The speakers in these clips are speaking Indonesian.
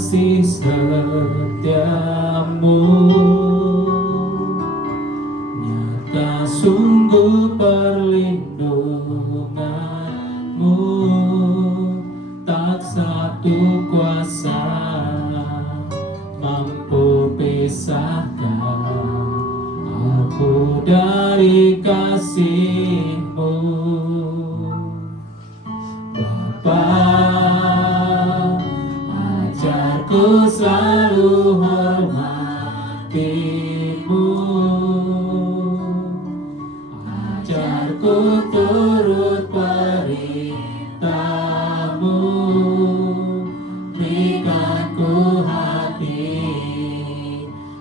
kasih setiamu, nyata sungguh perlindunganmu, tak satu kuasa mampu pisahkan aku dari kasih-Mu. Bapa, ajarku selalu hormati-Mu, ajarku turut perintah-Mu, berikanku hati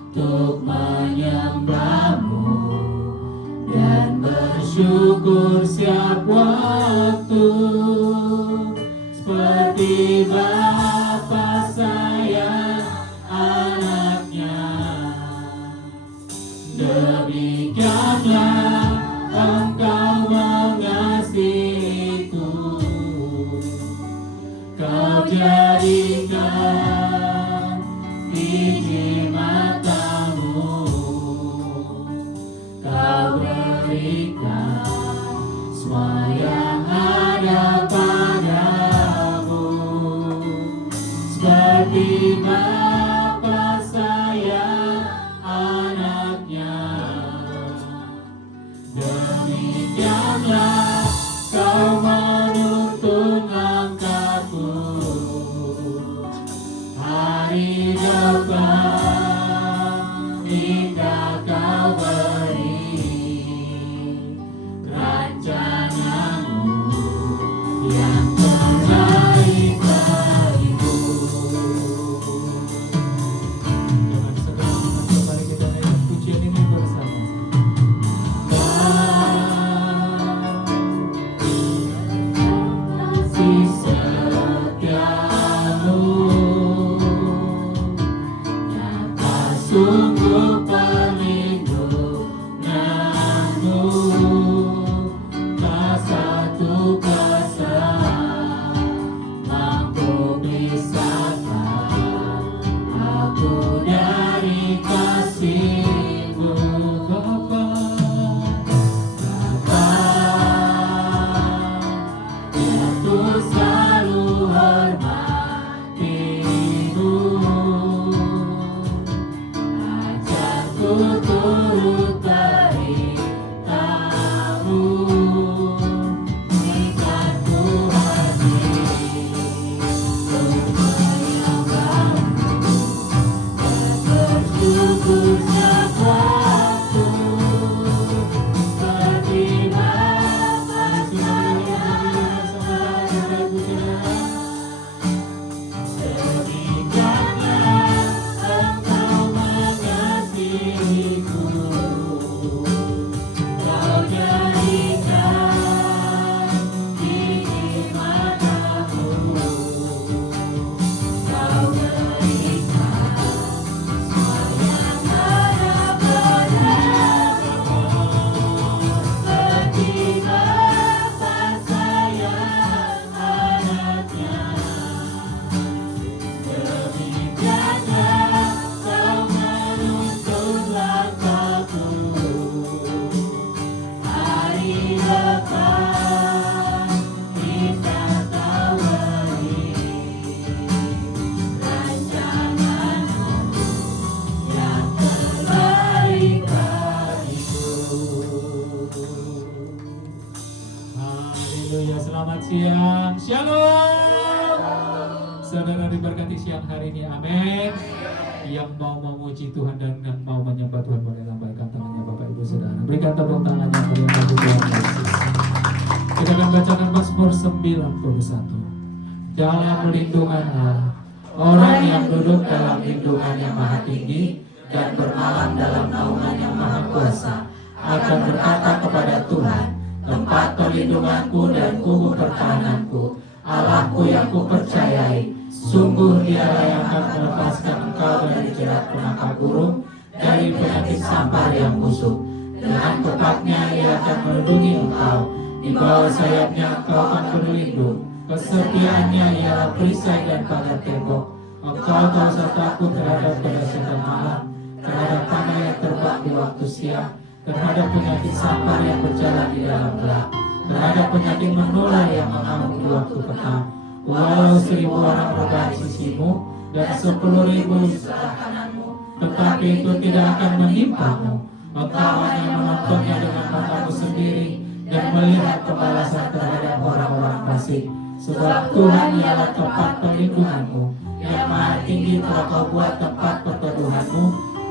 untuk menyembah-Mu dan bersyukur setiap waktu, seperti Bapa sayang anaknya, demikianlah Engkau mengasihiku. Kau jadikan biji mata-Mu, Kau berikan semua yang ada padamu, seperti Bapa sayang anaknya, demikianlah Kau menuntun langkahku hari depan, hingga Kau beri rancangan-Mu yang terbaik bagiku. Dengan segala macam mari kita naikkan pujian ini bersama. Kasih setiamu, nyata sungguh perlindungan-Mu, tak satu kuasa mampu pisahkan aku dari kasih-Mu. Bapa, aku selalu hormati-Mu, ajarku turut perintah-Mu, berikanku hati untuk menyembah-Mu dan bersyukur setiap waktu, seperti Bapa sayang, demikianlah Engkau mengasihiku. Kau jadikan biji mata-Mu, Kau berikan semua yang ada padamu, seperti Bapa sayang anaknya, demikianlah Kau menuntun langkahku hari depan, hingga Kau beri rancangan-Mu yang terbaik bagiku. Haleluya, selamat siang, shalom. Saudara diberkati siang hari ini, amin. Yang mau memuji Tuhan dan yang mau menyembah Tuhan boleh lambaikan tangannya Bapak Ibu Saudara. Berikan tepuk tangannya beri puji Tuhan Yesus. Kita akan bacakan Mazmur 91. Dalam lindungan Allah, orang yang duduk dalam lindungan yang maha tinggi dan bermalam dalam naungan yang maha kuasa akan berkata kepada Tuhan, tempat perlindunganku dan kubu pertahananku, Allahku yang kupercayai, sungguh Dialah yang akan melepaskan engkau dari jerat penangkap burung, dari penyakit sampar yang busuk. Dengan kepaknya Ia akan melindungi engkau, di bawah sayapnya engkau akan berlindung. Kesetiaannya ialah perisai dan pagar tembok. Engkau tak usah takut terhadap kedahsyatan malam, terhadap panah yang terbang di waktu siang, terhadap penyakit sampar yang berjalan di dalam gelap, terhadap penyakit menular yang mengamuk di waktu petang. Walau 1000 orang berbaris sisimu dan 10.000 di sebelah kananmu, tetapi itu tidak akan menimpamu. Engkau hanya menontonnya dengan matamu sendiri dan melihat pembalasan terhadap orang-orang fasik. Sebab Tuhan ialah tempat perlindunganmu, yang maha tinggi telah kau buat tempat perteduhanmu.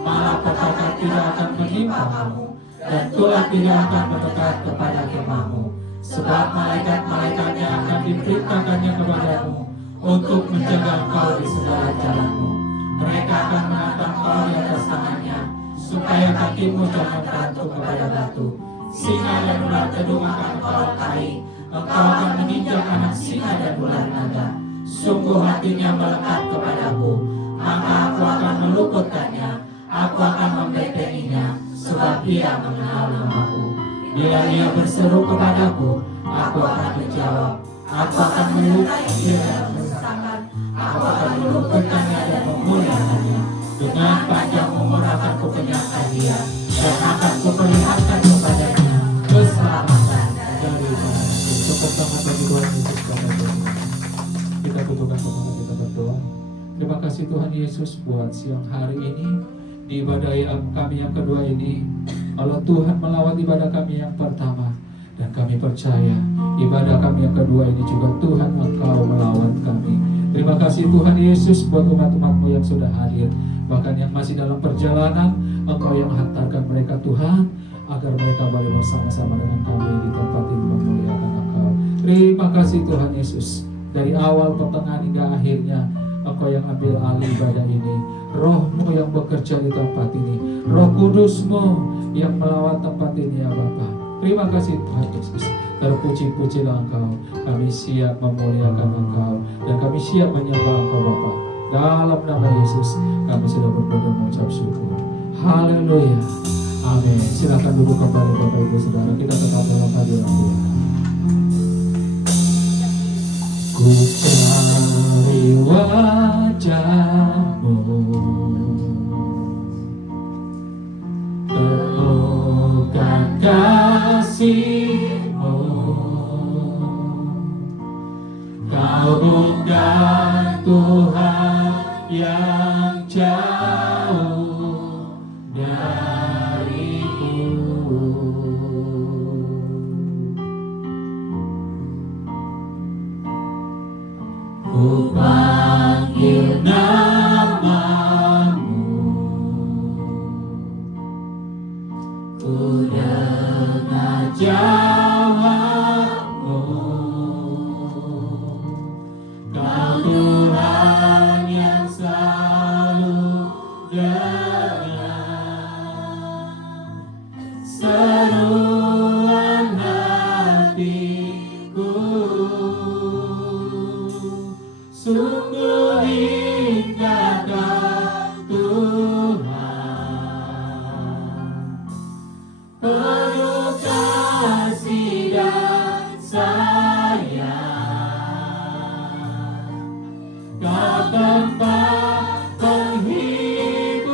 Malah petaka tidak akan menimpa kamu, dan tulah tidak akan mendekat kepada kemahmu. Sebab malaikat-malaikatnya akan diperintahkannya kepadamu untuk menjaga engkau di segala jalanmu. Mereka akan menatang kau di atas tangannya, supaya kakimu jangan terhentuk kepada batu. Singa dan ular tedung akan kau lukai. Engkau akan menginjak anak singa dan ular naga. Sungguh hatinya melekat kepadaku, maka aku akan meluputkannya. Aku akan membentenginya, sebab ia mengenal namaku. Bila ia berseru kepadaku, aku akan menjawab. Aku akan melukai dia dan menyesakan. Aku akan meluputkannya dan memuliakannya. Dengan panjang umur akan kukenyangkan dia, dan akan kuperlihatkan kepadanya keselamatan dari Tuhan. Tepuk tangan bagi Tuhan Yesus pada kita butuhkan semangat, kita berdoa. Terima kasih Tuhan Yesus buat siang hari ini, di ibadah kami yang kedua ini. Allah Tuhan melawat ibadah kami yang pertama, dan kami percaya ibadah kami yang kedua ini juga Tuhan Engkau melawat kami. Terima kasih Tuhan Yesus buat umat-umat-Mu yang sudah hadir, bahkan yang masih dalam perjalanan. Engkau yang hantarkan mereka Tuhan, agar mereka boleh bersama-sama dengan kami di tempat ini memuliakan Engkau. Terima kasih Tuhan Yesus, dari awal, pertengahan hingga akhirnya Engkau yang ambil alih ibadah ini. Roh-Mu yang bekerja di tempat ini, Roh Kudus-Mu yang melawat tempat ini ya Bapa. Terima kasih Tuhan Yesus. Terpuji-pujilah Engkau. Kami siap memuliakan Engkau, dan kami siap menyembah Engkau Bapa. Dalam nama Yesus kami sudah berdoa dan mengucap syukur. Haleluya. Amin. Silakan duduk kembali Bapak Ibu Saudara. Kita tetap dalam hadirat Tuhan. Ku cari wajah-Mu, temukan kasih-Mu. Kau bukan Tuhan yang jauh dariku. Ku panggil namamu, ku dengar jawabmu. Kau Tuhan yang selalu dengar seruan hatiku. Sungguh indahkah Tuhan, penuh kasih dan sayang. Kau tempat penghiburan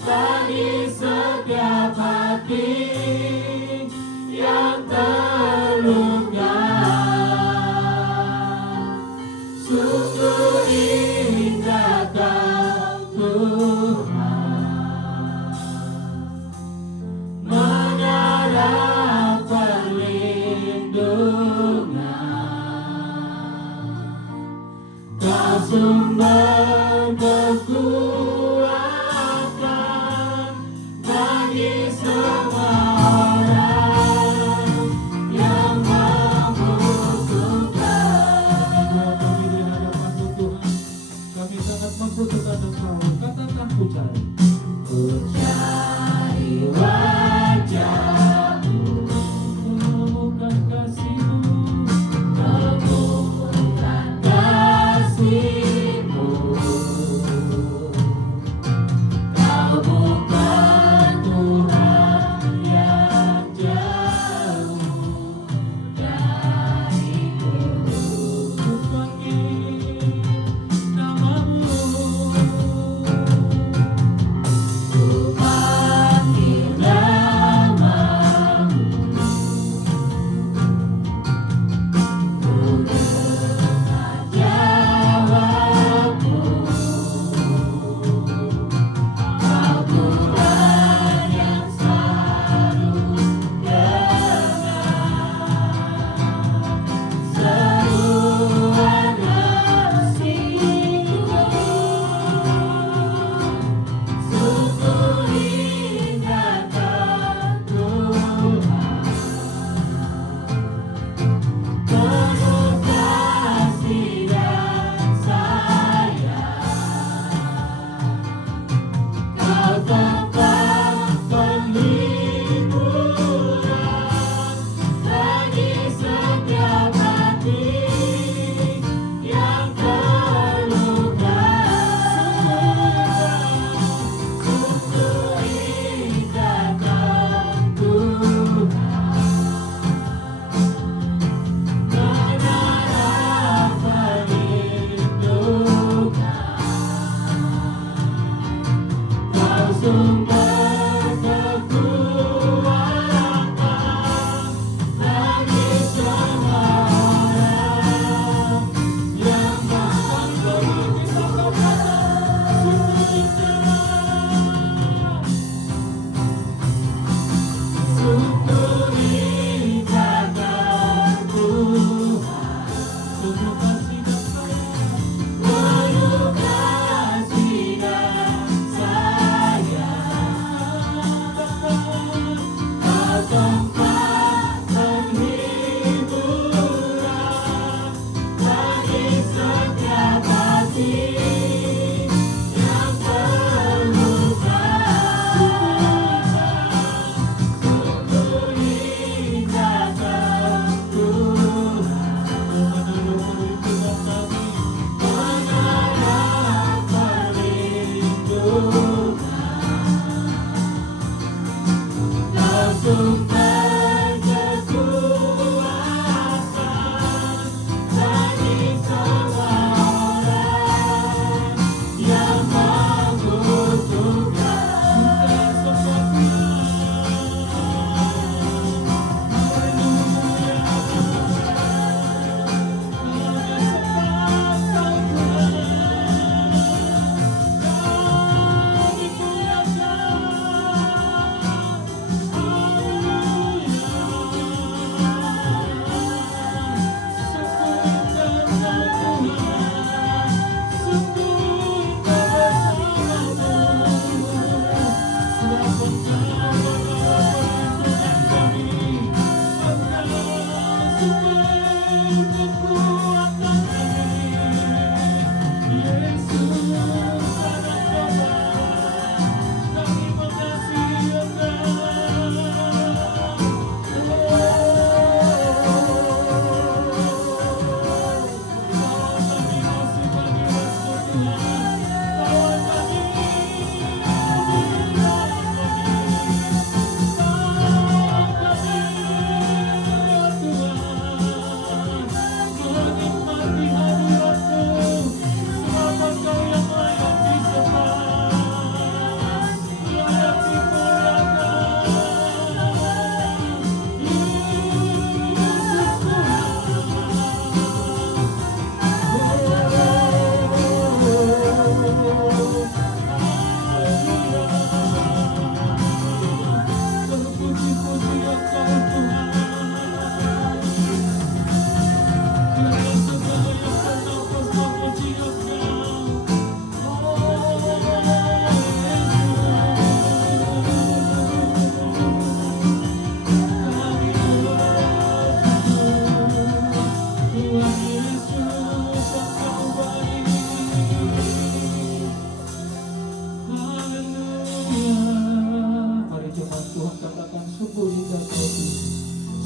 bagi setiap hati yang terluka. Sungguh indahkah Tuhan, mengarah perlindungan. Kau sumber kekuatan bagi semua orang yang membutuhkan. Kami sangat membutuhkan Engkau. Katakan ku cari. Ku cari wajah-Mu, temukan kasih-Mu, temukan kasih-Mu. Kau bukan Tuhan yang jauh dariku. Ku panggil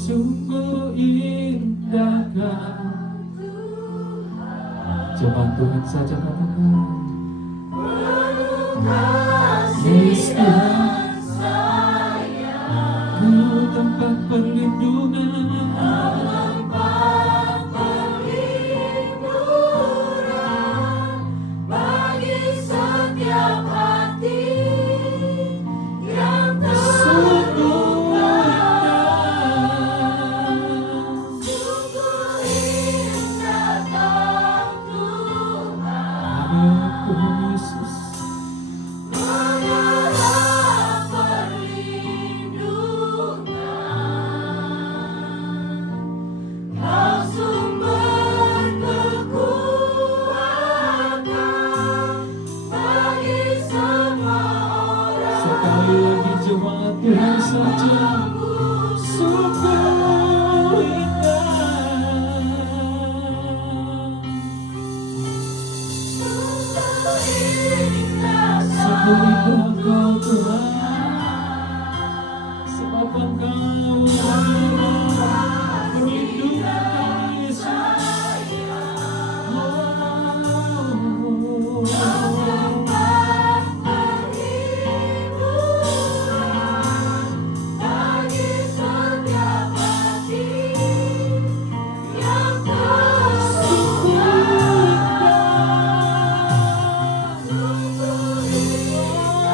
Sungguh indahkah. Coba Tuhan saja katakan. Yesus sayang, tempat perlindungan, bagi setiap hati yang terluka. Sungguh indah Tuhan, Tuhan Yesus mengarah perlindungan. Kau sumber kekuatan bagi semua orang. sekali lagi jemaat Tuhan saja. Sungguh indah. Sungguh indah Engkau Tuhan, sebab Engkau adalah perlindungan kami Yesus. Bagi setiap hati yang terluka. Sungguh indah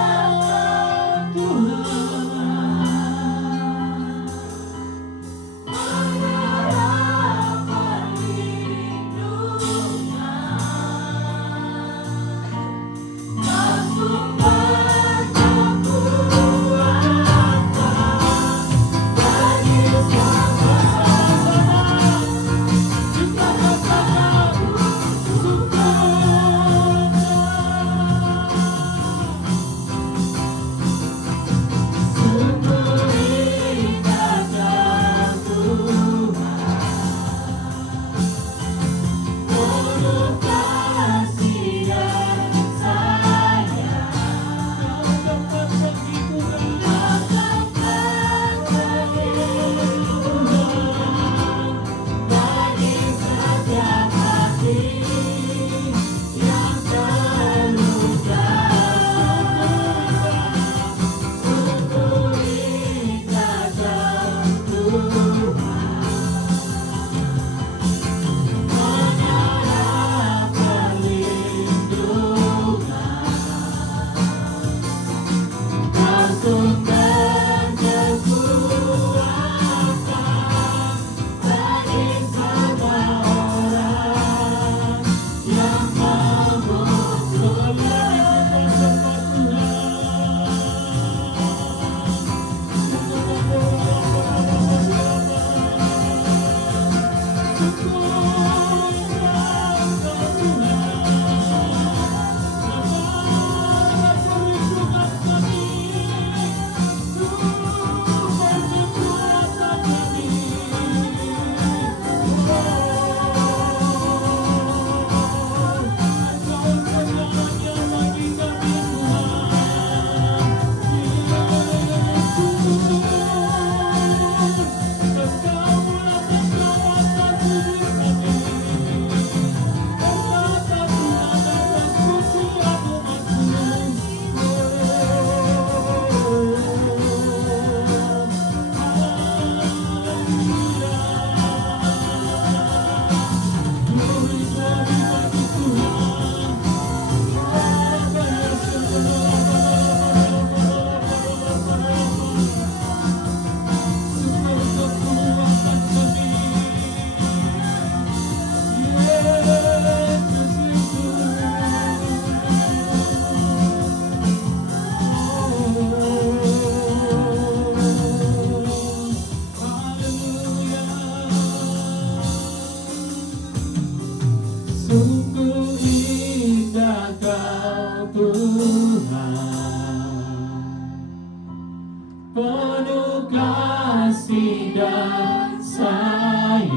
penuh kasih dan sayang,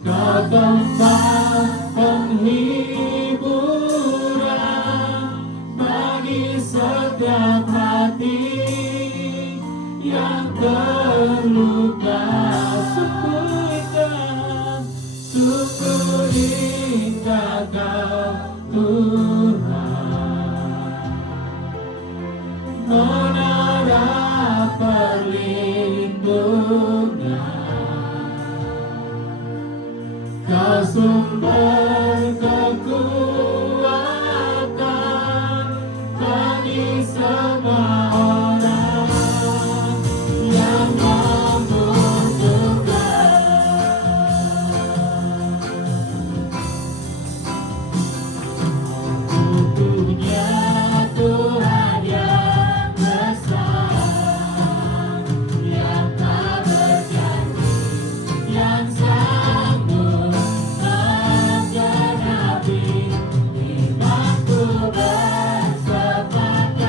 Kau tempat penghiburan bagi setiap hati yang terluka. Sungguh indah Kau Tuhan, menara perlindungan, Kau sumber kekuatan bagi semua orang yang membutuhkan. Butuhnya Tuhan yang besar, yang tak berjanji, yang sanggup menggenapi imanku bersepakat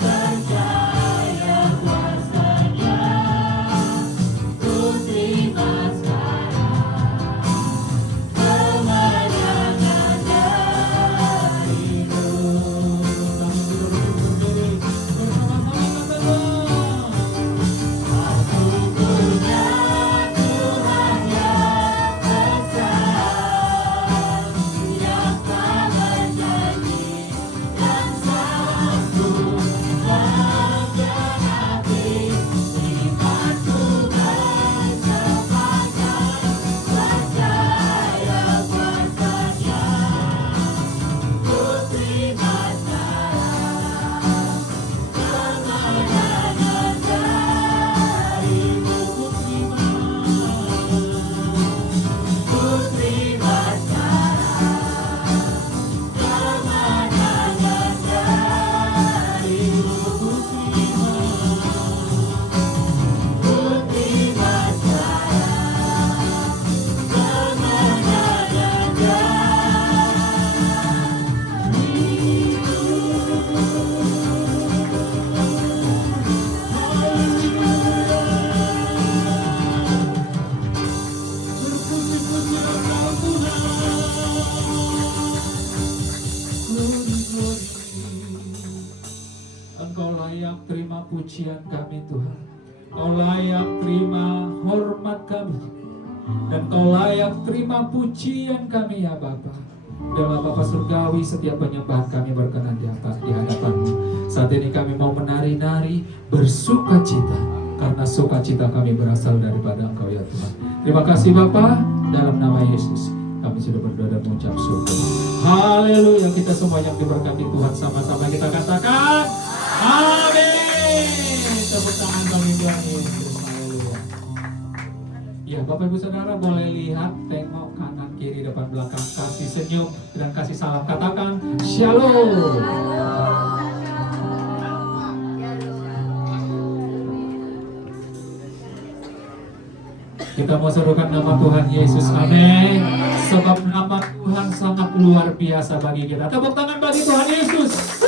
percaya kuasanya. Ku terima sekarang kemenangan darimu. Aku punya Tuhan yang besar, yang tak berjanji, yang sanggup menggenapi imanku bersepakat percaya kuasanya. Ku terima sekarang kemenangan darimu. Ku terima sekarang kemenangan darimu. Ku terima sekarang Engkau layak terima pujian kami Tuhan, Kau layak terima hormat kami, dan Kau layak terima pujian kami ya Bapa. Dalam Bapa Surgawi, setiap penyembahan kami berkenan di hadapan-Mu. Saat ini kami mau menari-nari bersuka cita, karena sukacita kami berasal daripada Engkau ya Tuhan. Terima kasih Bapa, dalam nama Yesus kami sudah berdoa dan mengucap syukur. Haleluya. Kita semua yang diberkati Tuhan, sama-sama kita katakan amin. Tepuk tangan bagi Tuhan Yesus. Haleluya. Ya Bapak Ibu Saudara, boleh lihat, tengok kanan kiri depan belakang, kasih senyum dan kasih salam, katakan shalom. Kita mau serukan nama Tuhan Yesus, amin. Sebab nama Tuhan sangat luar biasa bagi kita. Tepuk tangan bagi Tuhan Yesus.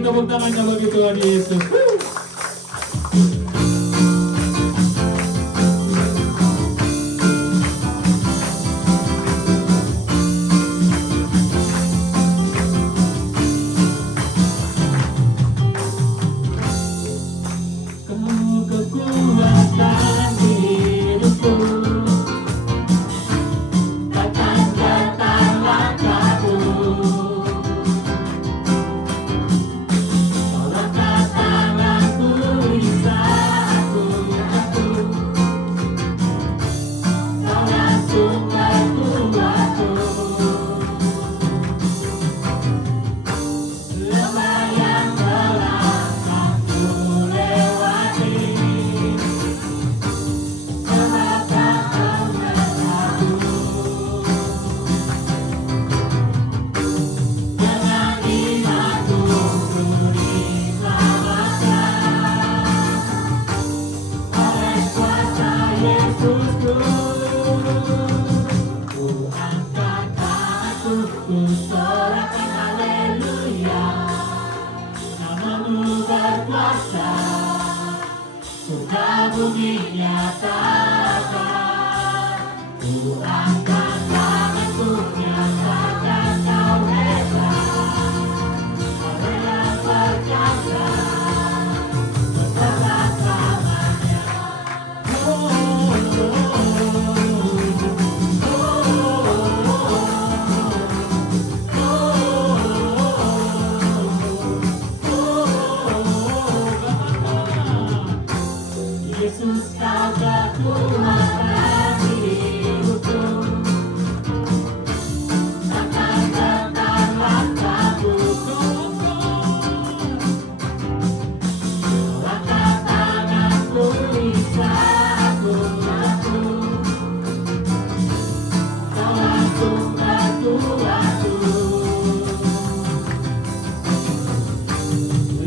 lagi tepuk tangannya bagi Tuhan Yesus. Kau kekuatan hidupku, takkan datang langkahku. Kau angkat tanganku, bisa aku jatuh. Kau langsung berkuatku. Lembah yang telah aku lewati, sebab Kau menyertaku. Dengan imanku ku diselamatkan oleh kuasa Yesusku. Ku angkat tanganku, ku sorakan haleluya. Namamu berkuasa, surga bumi nyatakan. Ku angkat tanganku, nyatakan Kau hebat. Haleluya perkasa, bersama-samanya. Yesus, Kau kekuatan hidupku, takkan datang langkahku. Kau angkat tanganku, bisa aku jatuh. Kau langsung berkuatku.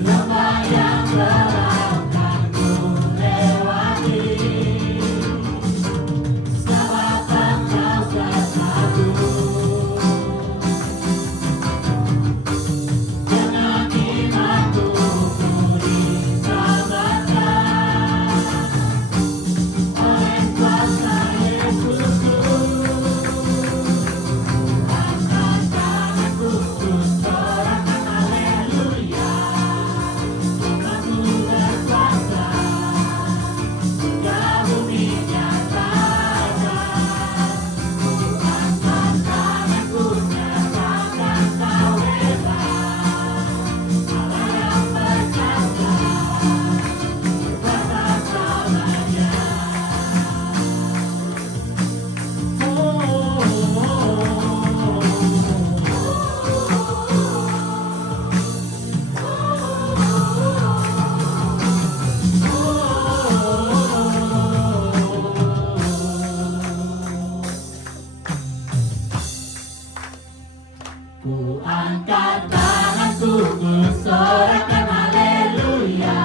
Lembah yang berat kan ku lewati, sebab Engkau sertaku. Dengan imanku ku diselamatkan oleh kuasa Yesusku. Angkat tanganku, ku sorakan haleluya. Namamu berkuasa, surga bumi nyatakan. Ku angkat tanganku, nyatakan Kau hebat. Allah yang perkasa, bersama-samanya. Ku angkat tanganku, ku sorakan haleluya.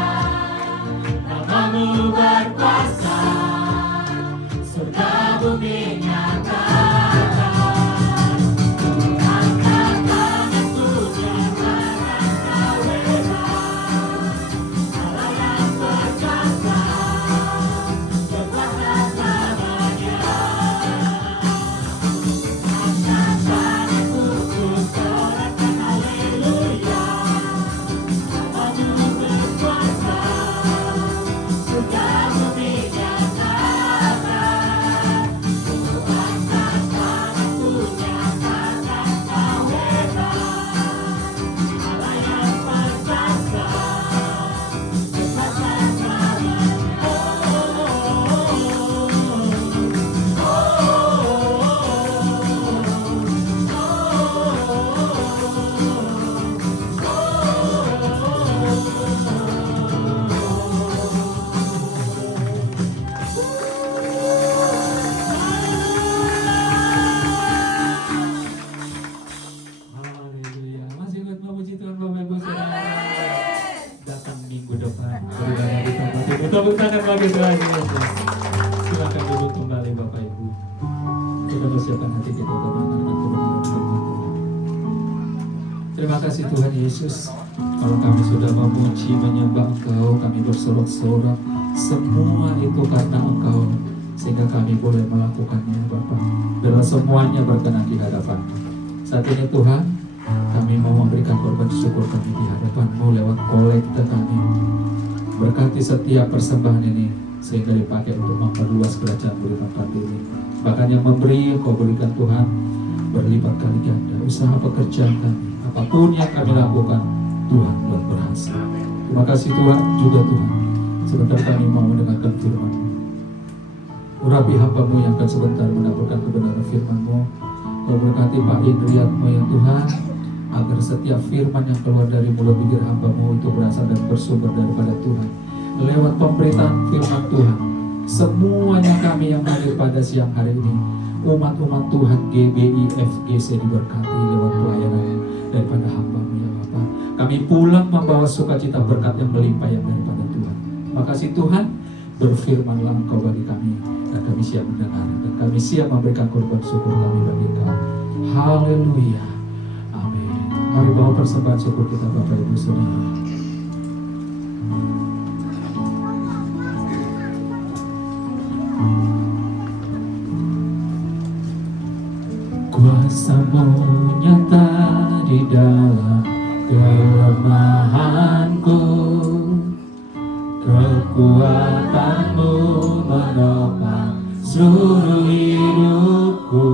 Namamu berkuasa, surga bumi nyatakan. Ku angkat tanganku, nyatakan Kau hebat. Allah yang perkasa, berkuasa selamanya. Angkat tanganku, ku sorakan haleluya. Namamu berkuasa, surga bumi nyatakan. Ku angkat tanganku, nyatakan Kau hebat. Allah yang perkasa, berkuasa selamanya. Haleluya. Masih ikut memuji Tuhan Bapak Ibu Saudara. Datang minggu depan beribadah di tempat ini. Tepuk tangan bagi Tuhan Yesus. Silakan duduk kembali Bapak Ibu. Kita persiapkan hati kita untuk mendengarkan kebenaran firman Tuhan. Terima kasih Tuhan Yesus. Kalau kami sudah memuji, menyembah Engkau, kami bersorak-sorak, semua itu karena Engkau, sehingga kami boleh melakukannya Bapa. Biarlah semuanya berkenan di hadapan. Saat ini Tuhan, kami mau memberikan korban syukur kami di hadapan-Mu lewat kolekte kami. Berkati setiap persembahan ini, sehingga dipakai untuk memperluas kerajaan-Mu di tempat ini. Bahkan yang memberi, Kau berikan Tuhan, berlipat kali ganda. Usaha pekerjaan kami, apapun yang kami lakukan, Tuhan buat berhasil. Terima kasih Tuhan, juga Tuhan, sebentar kami mau mendengarkan firman. Urapi hamba-Mu yang akan sebentar mendapatkan kebenaran firman-Mu. Kau berkati Pak Indriatmu ya Tuhan, agar setiap firman yang keluar dari mulut bibir hamba-Mu itu berasal dan bersumber daripada Tuhan. Lewat pemberitaan firman Tuhan, semuanya kami yang hadir pada siang hari ini, umat-umat Tuhan GBI FGC diberkati lewat pelayanan daripada hamba-Mu ya Bapa. Kami pulang membawa sukacita berkat yang melimpah yang daripada Tuhan. Makasih Tuhan, berfirmanlah Engkau bagi kami, dan kami siap mendengar, dan kami siap memberikan korban syukur kami bagi Engkau. Haleluya, amin. Mari bawa persembahan syukur kita Bapak Ibu Saudara. Kuasa-Mu nyata di dalam kelemahanku, kekuatan-Mu menopang seluruh hidupku.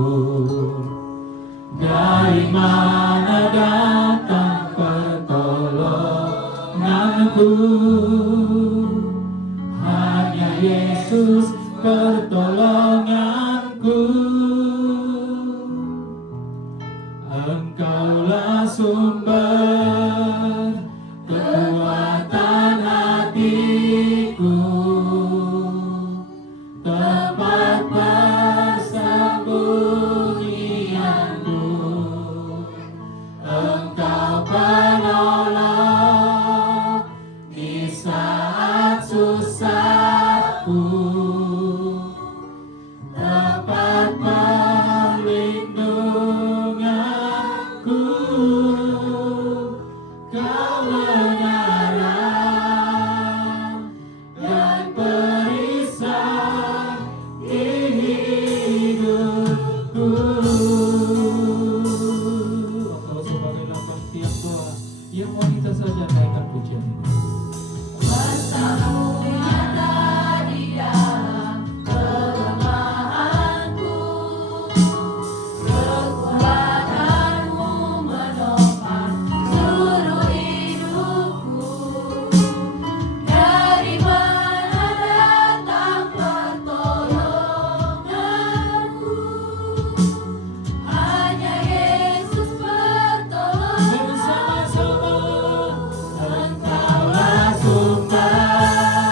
Dari mana datang pertolonganku? Hanya Yesus pertolonganku. Engkaulah sumber kekuatan hatiku, tempat persembunyianku. Engkau penolong di saat susahku, tempat perlindunganku. Kau menyerang dan perisai di hidupku. Engkau sebagai lambang tiap doa, yang wanita saja naikkan pujian ini. Kuasa-Mu nyata di dalam kelemahanku, kekuatan-Mu menopang seluruh hidupku. Dari mana datang pertolonganku? Hanya Yesus pertolonganku. Bersama-sama Engkaulah sumber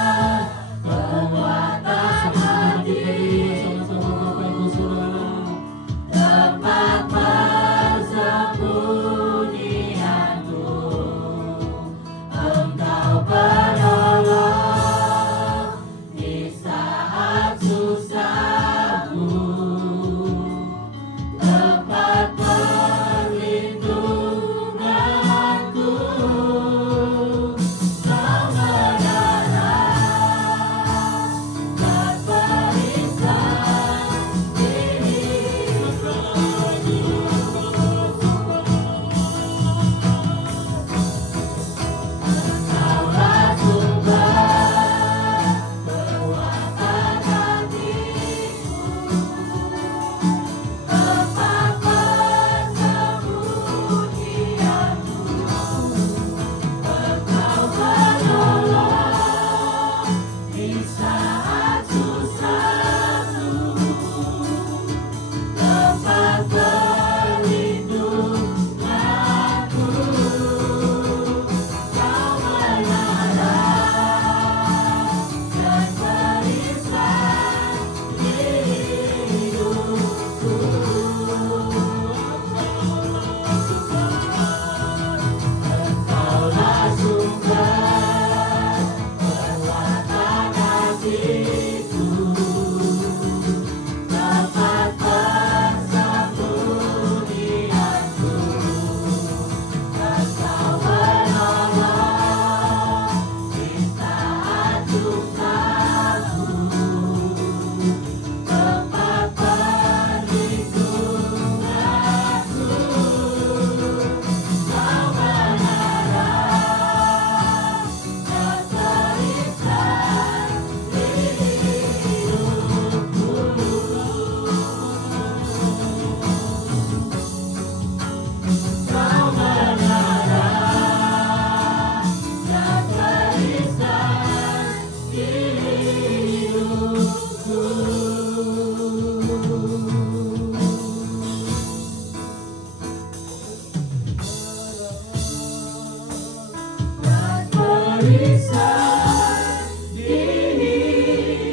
barisan di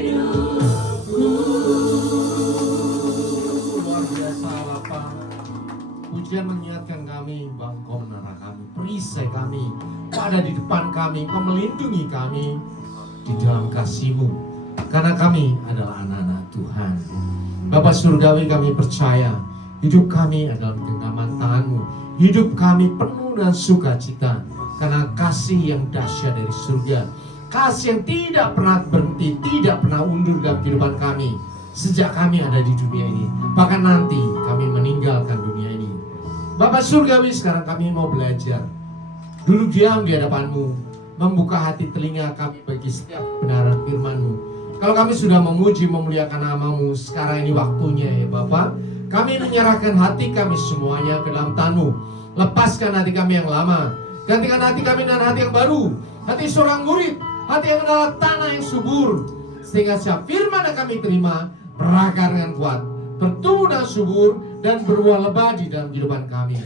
hidupku. Luar biasa Bapa. Pujian mengingatkan kami bahwa Engkau menara kami, perisai kami, Engkau ada di depan kami, Engkau melindungi kami di dalam kasih-Mu. Karena kami adalah anak-anak Tuhan. Bapa Surgawi, kami percaya hidup kami adalah genggaman tangan-Mu. Hidup kami penuh dengan sukacita karena kasih yang dahsyat dari surga. Kasih yang tidak pernah berhenti, tidak pernah undur dalam kehidupan kami sejak kami ada di dunia ini, bahkan nanti kami meninggalkan dunia ini. Bapa Surgawi, sekarang kami mau belajar, duduk diam di hadapan-Mu, membuka hati telinga kami bagi setiap kebenaran firman-Mu. Kalau kami sudah memuji, memuliakan nama-Mu, sekarang ini waktunya ya Bapa. Kami menyerahkan hati kami semuanya ke dalam tangan-Mu. Lepaskan hati kami yang lama, gantikan hati kami dengan hati yang baru, hati seorang murid, hati yang adalah tanah yang subur, sehingga setiap firman yang kami terima berakar dengan kuat, bertumbuh dan subur, dan berbuah lebat di dalam kehidupan kami.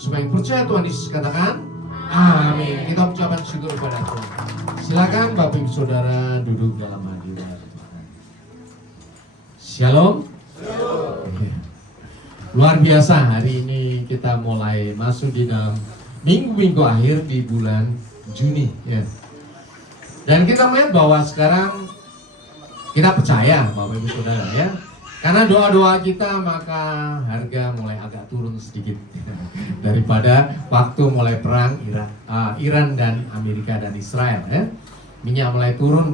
Supaya yang percaya Tuhan Yesus katakan amin. Kita ucapkan syukur kepada Tuhan. Silakan Bapak Ibu Saudara duduk dalam hadirat Tuhan. Shalom. Luar biasa, hari ini kita mulai masuk di dalam minggu-minggu akhir di bulan Juni ya. Dan kita melihat bahwa sekarang kita percaya Bapak Ibu Saudara ya, karena doa-doa kita maka harga mulai agak turun sedikit daripada waktu mulai perang Iran dan Amerika dan Israel ya. Minyak mulai turun,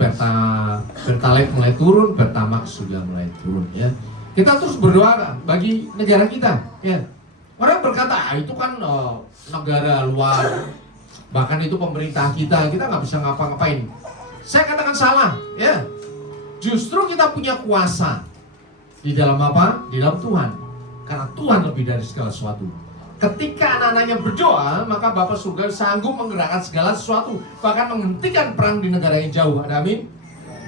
Pertalite mulai turun, Pertamax juga mulai turun ya. Kita terus berdoa bagi negara kita ya. Orang berkata itu kan negara luar, bahkan itu pemerintah kita nggak bisa ngapa-ngapain. Saya katakan salah ya. Justru kita punya kuasa di dalam apa? Di dalam Tuhan. Karena Tuhan lebih dari segala sesuatu. Ketika anak-anaknya berdoa, maka Bapa Surga sanggup menggerakkan segala sesuatu, bahkan menghentikan perang di negara yang jauh. Ada amin?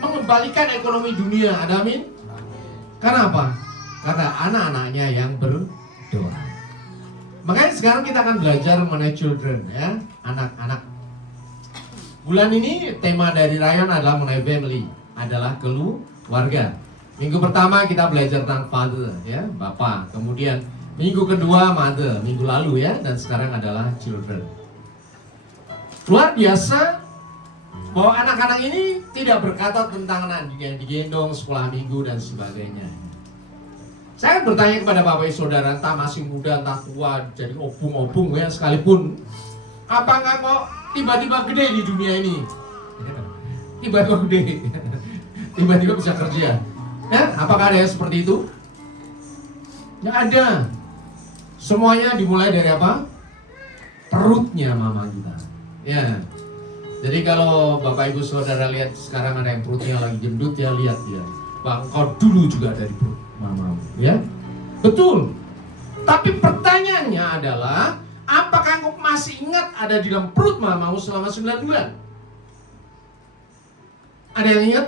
Mengembalikan ekonomi dunia. Ada amin? Karena apa? Karena anak-anaknya yang berdoa. Makanya sekarang kita akan belajar mengenai children ya, anak-anak. Bulan ini tema dari Rayon adalah mengenai family, adalah keluarga. Minggu pertama kita belajar tentang father ya, bapak. Kemudian minggu kedua mother, minggu lalu ya, dan sekarang adalah children. Luar biasa bahwa anak-anak ini tidak berkata tentang anak yang digendong sekolah minggu dan sebagainya. Saya bertanya kepada Bapak Ibu Saudara, entah masih muda, entah tua, jadi obung-obung ya sekalipun, apakah kok tiba-tiba gede di dunia ini? Tiba-tiba gede, tiba-tiba bisa kerja. Ya, apakah ada yang seperti itu? Nggak ada. Semuanya dimulai dari apa? Perutnya mama kita. Ya. Jadi kalau Bapak Ibu Saudara lihat sekarang ada yang perutnya lagi gendut ya, lihat ya. Bang, kau dulu juga dari perut mamamu, ya. Betul. Tapi pertanyaannya adalah, apakah kau masih ingat ada di dalam perut mamamu selama 9 bulan? Ada yang ingat?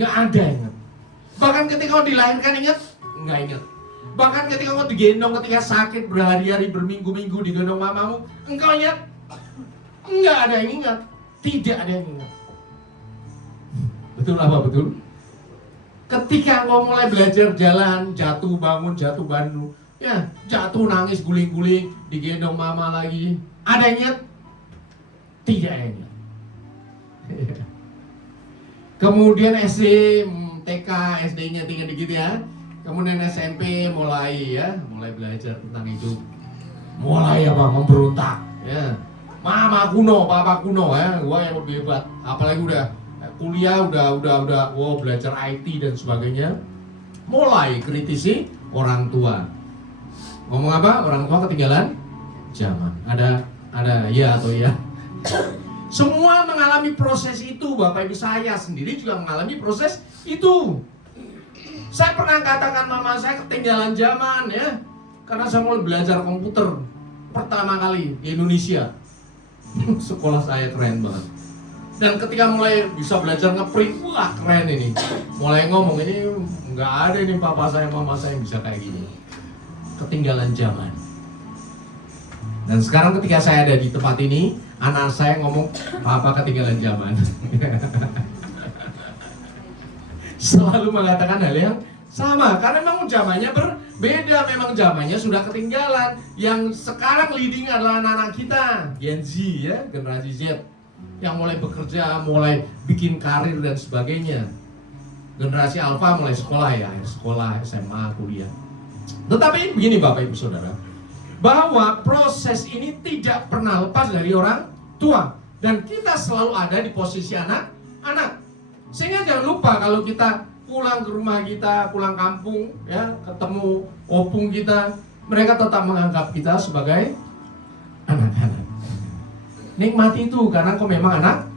Nggak ada yang ingat. Bahkan ketika kau dilahirkan ingat? Nggak ingat. Bahkan ketika kau digendong, ketika sakit berhari-hari, berminggu-minggu digendong mamamu, engkau ingat? Nggak ada yang ingat. Tidak ada yang ingat. Betul apa betul? Ketika kau mulai belajar jalan, jatuh bangun, ya jatuh nangis guling-guling, digendong mama lagi. Ada yang ingat? Tidak ada yang ingat. Kemudian SD, TK, SD-nya tinggal dikit ya. Kemudian SMP mulai belajar tentang hidup. Mulai apa? Memberontak. Ya. Mama kuno, papa kuno ya. Gua yang lebih hebat. Apalagi udah kuliah, udah belajar IT dan sebagainya. Mulai kritisi orang tua. Ngomong apa? Orang tua ketinggalan zaman. Ada ya atau ya? Semua mengalami proses itu. Bapak Ibu saya sendiri juga mengalami proses itu. Saya pernah katakan mama saya ketinggalan zaman ya, karena saya mulai belajar komputer pertama kali di Indonesia. Sekolah saya keren banget. Dan ketika mulai bisa belajar ngeprint, wah keren ini. Mulai ngomong, ini nggak ada nih papa saya, mama saya yang bisa kayak gini. Ketinggalan zaman. Dan sekarang ketika saya ada di tempat ini, anak saya ngomong, "Papa ketinggalan zaman." Selalu mengatakan hal yang sama, karena memang zamannya berbeda, memang zamannya sudah ketinggalan. Yang sekarang leading adalah anak-anak kita, Gen Z ya, generasi Z, yang mulai bekerja, mulai bikin karir dan sebagainya. Generasi Alpha mulai sekolah ya, sekolah, SMA, kuliah. Tetapi begini Bapak Ibu Saudara, bahwa proses ini tidak pernah lepas dari orang tua, dan kita selalu ada di posisi anak-anak. Sehingga jangan lupa kalau kita pulang ke rumah kita, pulang kampung ya, ketemu opung kita, mereka tetap menganggap kita sebagai anak-anak. Nikmati itu, karena kau memang anak.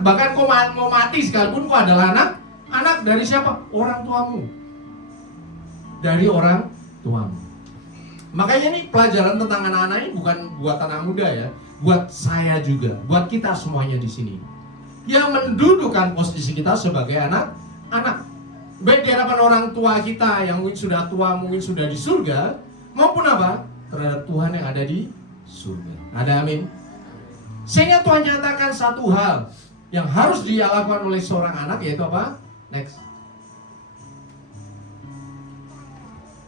Bahkan kau mau mati sekalipun kau adalah anak dari siapa? Orang tuamu. Dari orang tuamu. Makanya ini pelajaran tentang anak-anak ini bukan buat anak muda ya, buat saya juga, buat kita semuanya di sini, yang mendudukan posisi kita sebagai anak-anak, baik di hadapan orang tua kita yang mungkin sudah tua, mungkin sudah di surga, maupun apa? Terhadap Tuhan yang ada di surga. Ada amin? Sehingga Tuhan nyatakan satu hal yang harus dilakukan oleh seorang anak, yaitu apa? Next.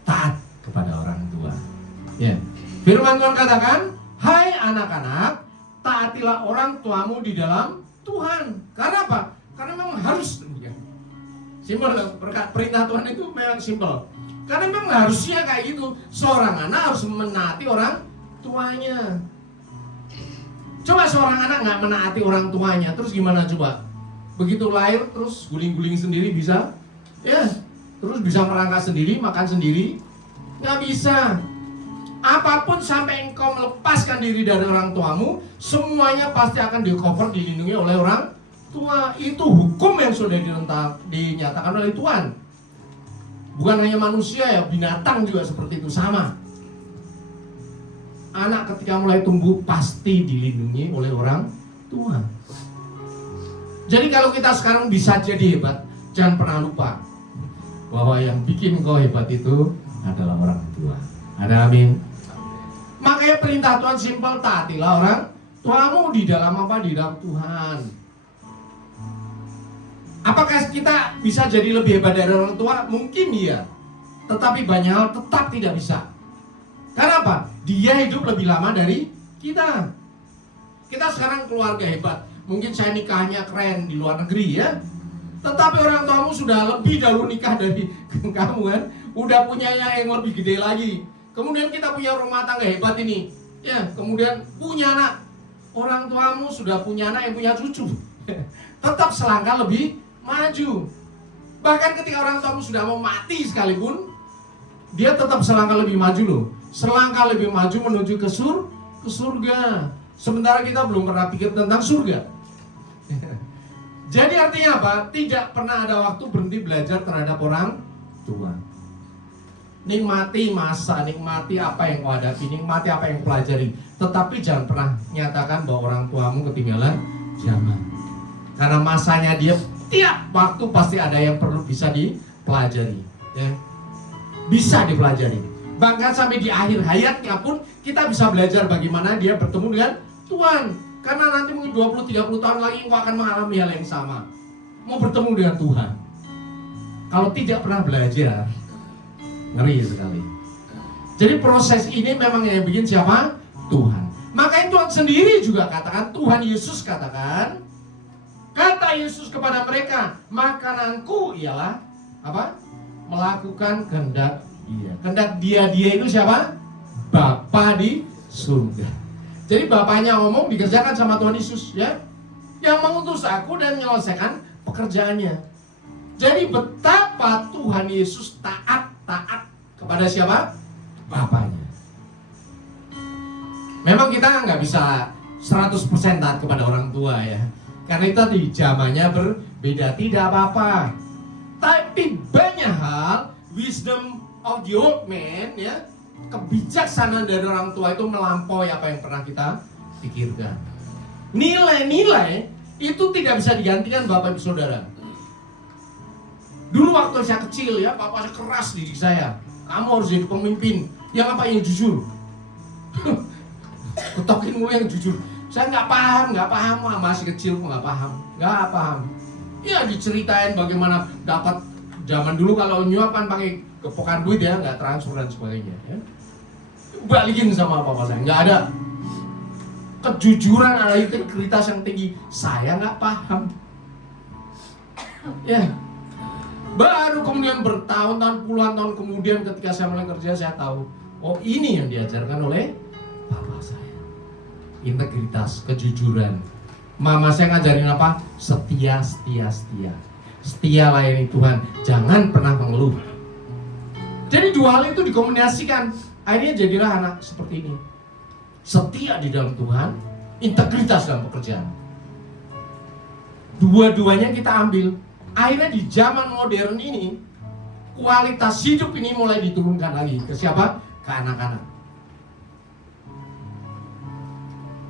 Taat kepada orang tua. Ya. Firman Tuhan katakan, "Hai anak-anak, taatilah orang tuamu di dalam Tuhan." Karena apa? Karena memang harus demikian. Simpel, perintah Tuhan itu memang simpel. Karena memang harusnya kayak gitu. Seorang anak harus menaati orang tuanya. Coba seorang anak nggak menaati orang tuanya, terus gimana coba? Begitu lahir terus guling-guling sendiri bisa? Ya, terus bisa merangkak sendiri, makan sendiri? Nggak bisa. Apapun sampai engkau melepaskan diri dari orang tuamu, semuanya pasti akan di-cover, dilindungi oleh orang tua. Itu hukum yang sudah dinyatakan oleh Tuhan. Bukan hanya manusia ya, binatang juga seperti itu, sama. Anak ketika mulai tumbuh pasti dilindungi oleh orang tua. Jadi kalau kita sekarang bisa jadi hebat, jangan pernah lupa bahwa yang bikin kau hebat itu adalah orang tua. Ada amin? Makanya perintah Tuhan simpel, taatilah orang tuamu di dalam apa? Di dalam Tuhan. Apakah kita bisa jadi lebih hebat dari orang tua? Mungkin iya. Tetapi banyak hal tetap tidak bisa. Karena apa? Dia hidup lebih lama dari kita. Kita sekarang keluarga hebat. Mungkin saya nikahnya keren di luar negeri ya. Tetapi orang tuamu sudah lebih dahulu nikah dari kamu kan. Udah punya yang lebih gede lagi. Kemudian kita punya rumah tangga hebat ini. Ya, kemudian punya anak. Orang tuamu sudah punya anak yang punya cucu. Tetap selangkah lebih maju. Bahkan ketika orang tuamu sudah mau mati sekalipun, dia tetap selangkah lebih maju loh. Selangkah lebih maju menuju ke surga. Sementara kita belum pernah pikir tentang surga. Jadi artinya apa? Tidak pernah ada waktu berhenti belajar terhadap orang tua. Nikmati masa, nikmati apa yang kau hadapi, nikmati apa yang kau pelajari. Tetapi jangan pernah nyatakan bahwa orang tuamu ketinggalan zaman. Karena masanya dia tiap waktu pasti ada yang perlu bisa dipelajari ya. Bisa dipelajari. Bahkan sampai di akhir hayatnya pun kita bisa belajar bagaimana dia bertemu dengan Tuhan. Karena nanti mungkin 20-30 tahun lagi engkau akan mengalami hal yang sama. Mau bertemu dengan Tuhan. Kalau tidak pernah belajar, ngeri sekali. Jadi proses ini memang yang bikin siapa? Tuhan. Makanya Tuhan sendiri juga katakan, Tuhan Yesus katakan, kata Yesus kepada mereka, makananku ialah apa? Melakukan kehendak Dia. Kehendak dia itu siapa? Bapa di surga. Jadi Bapaknya ngomong dikerjakan sama Tuhan Yesus ya, yang mengutus aku dan menyelesaikan pekerjaannya. Jadi betapa Tuhan Yesus taat kepada siapa? Bapaknya. Memang kita nggak bisa 100% taat kepada orang tua ya, karena itu di zamannya berbeda, tidak apa-apa. Tapi banyak hal, wisdom of the old man ya, kebijaksanaan dari orang tua itu melampaui apa yang pernah kita pikirkan. Nilai-nilai itu tidak bisa digantikan Bapak Ibu Saudara. Dulu waktu saya kecil ya, papa saya keras didik saya. Kamu harus jadi pemimpin yang apa, yang jujur. Betokin mulu yang jujur. Saya nggak paham, masih kecil nggak paham. Ya diceritain bagaimana dapat zaman dulu kalau nyuap kan pakai kepokan duit ya, nggak transfer dan sebagainya. Ya. Balikin sama papa saya, nggak ada. Kejujuran, ada integritas yang tinggi, saya nggak paham. Ya, baru kemudian bertahun-tahun, puluhan tahun kemudian ketika saya mulai kerja, saya tahu, oh ini yang diajarkan oleh papa saya. Integritas, kejujuran. Mama saya ngajarin apa? Setia. Setia layani Tuhan, jangan pernah mengeluh. Jadi dua hal itu dikombinasikan, akhirnya jadilah anak seperti ini. Setia di dalam Tuhan, integritas dalam pekerjaan. Dua-duanya kita ambil. Akhirnya di zaman modern ini, kualitas hidup ini mulai diturunkan lagi. Ke siapa? Ke anak-anak.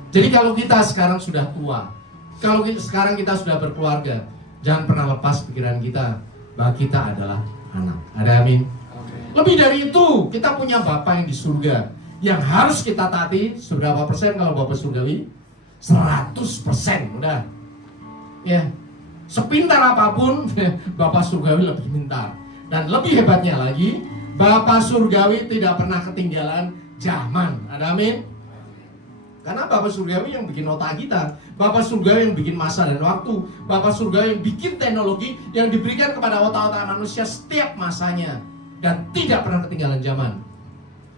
Jadi kalau kita sekarang sudah tua, kalau sekarang kita sudah berkeluarga, jangan pernah lepas pikiran kita bahwa kita adalah anak. Ada amin? Lebih dari itu, kita punya Bapa yang di surga, yang harus kita taati. Berapa persen kalau Bapak surgawi? 100%. Udah. Ya. Sepintar apapun, Bapak surgawi lebih pintar. Dan lebih hebatnya lagi, Bapak surgawi tidak pernah ketinggalan zaman. Ada amin? Karena Bapak surgawi yang bikin otak kita, Bapak surgawi yang bikin masa dan waktu, Bapak surgawi yang bikin teknologi yang diberikan kepada otak-otak manusia setiap masanya, dan tidak pernah ketinggalan zaman.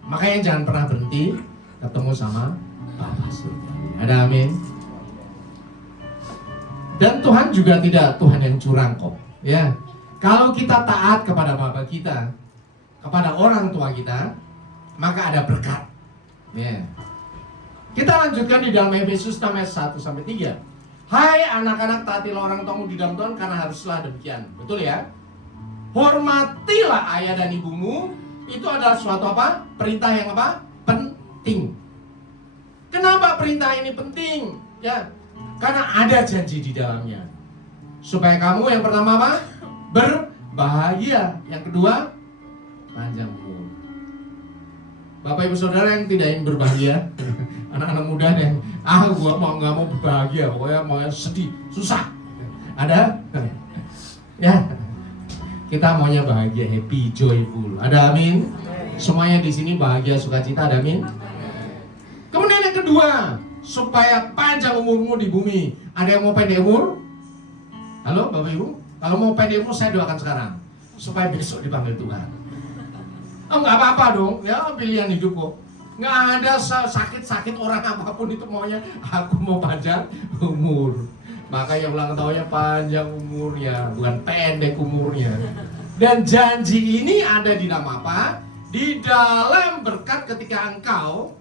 Makanya jangan pernah berhenti ketemu sama Bapak surgawi. Ada amin? Dan Tuhan juga tidak Tuhan yang curang kok. Ya, kalau kita taat kepada Bapa kita, kepada orang tua kita, maka ada berkat. Ya. Kita lanjutkan di dalam Efesus 6 ayat 1-3. Hai anak-anak, taatilah orang tuamu di dalam Tuhan, karena haruslah demikian. Betul ya? Hormatilah ayah dan ibumu. Itu adalah suatu apa? Perintah yang apa? Penting. Kenapa perintah ini penting? Ya, karena ada janji di dalamnya. Supaya kamu yang pertama apa? Berbahagia. Yang kedua, panjang umur. Bapak ibu saudara yang tidak ingin berbahagia, anak-anak muda yang gua nggak mau berbahagia, pokoknya mau sedih, susah. Ada? Ya. Kita maunya bahagia, happy, joyful. Ada amin? Semuanya di sini bahagia, sukacita. Ada amin? Kemudian yang kedua, supaya panjang umurmu di bumi. Ada yang mau pendek umur? Halo Bapak Ibu? Kalau mau pendek umur saya doakan sekarang, supaya besok dipanggil Tuhan. Oh nggak apa-apa dong, ya pilihan hidup kok. Nggak ada sakit-sakit orang apapun itu maunya. Aku mau panjang umur. Makanya ulang tahunnya panjang umurnya, bukan pendek umurnya. Dan janji ini ada di dalam apa? Di dalam berkat ketika engkau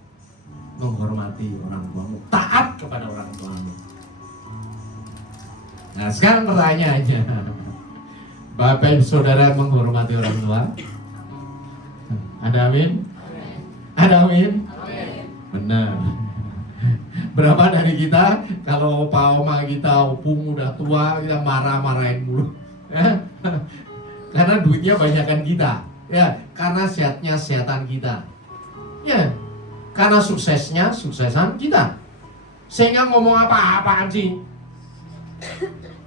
menghormati orang tuamu, taat kepada orang tuamu. Nah sekarang pertanyaannya, Bapak ibu saudara menghormati orang tua? Ada amin? Ada amin? Benar. Berapa dari kita kalau opa oma kita, opung udah tua, kita marah-marahin mulu, ya? Karena duitnya banyakan kita, ya, karena sehatnya sehatan kita, ya, karena suksesnya suksesan kita, sehingga ngomong apa-apaan sih.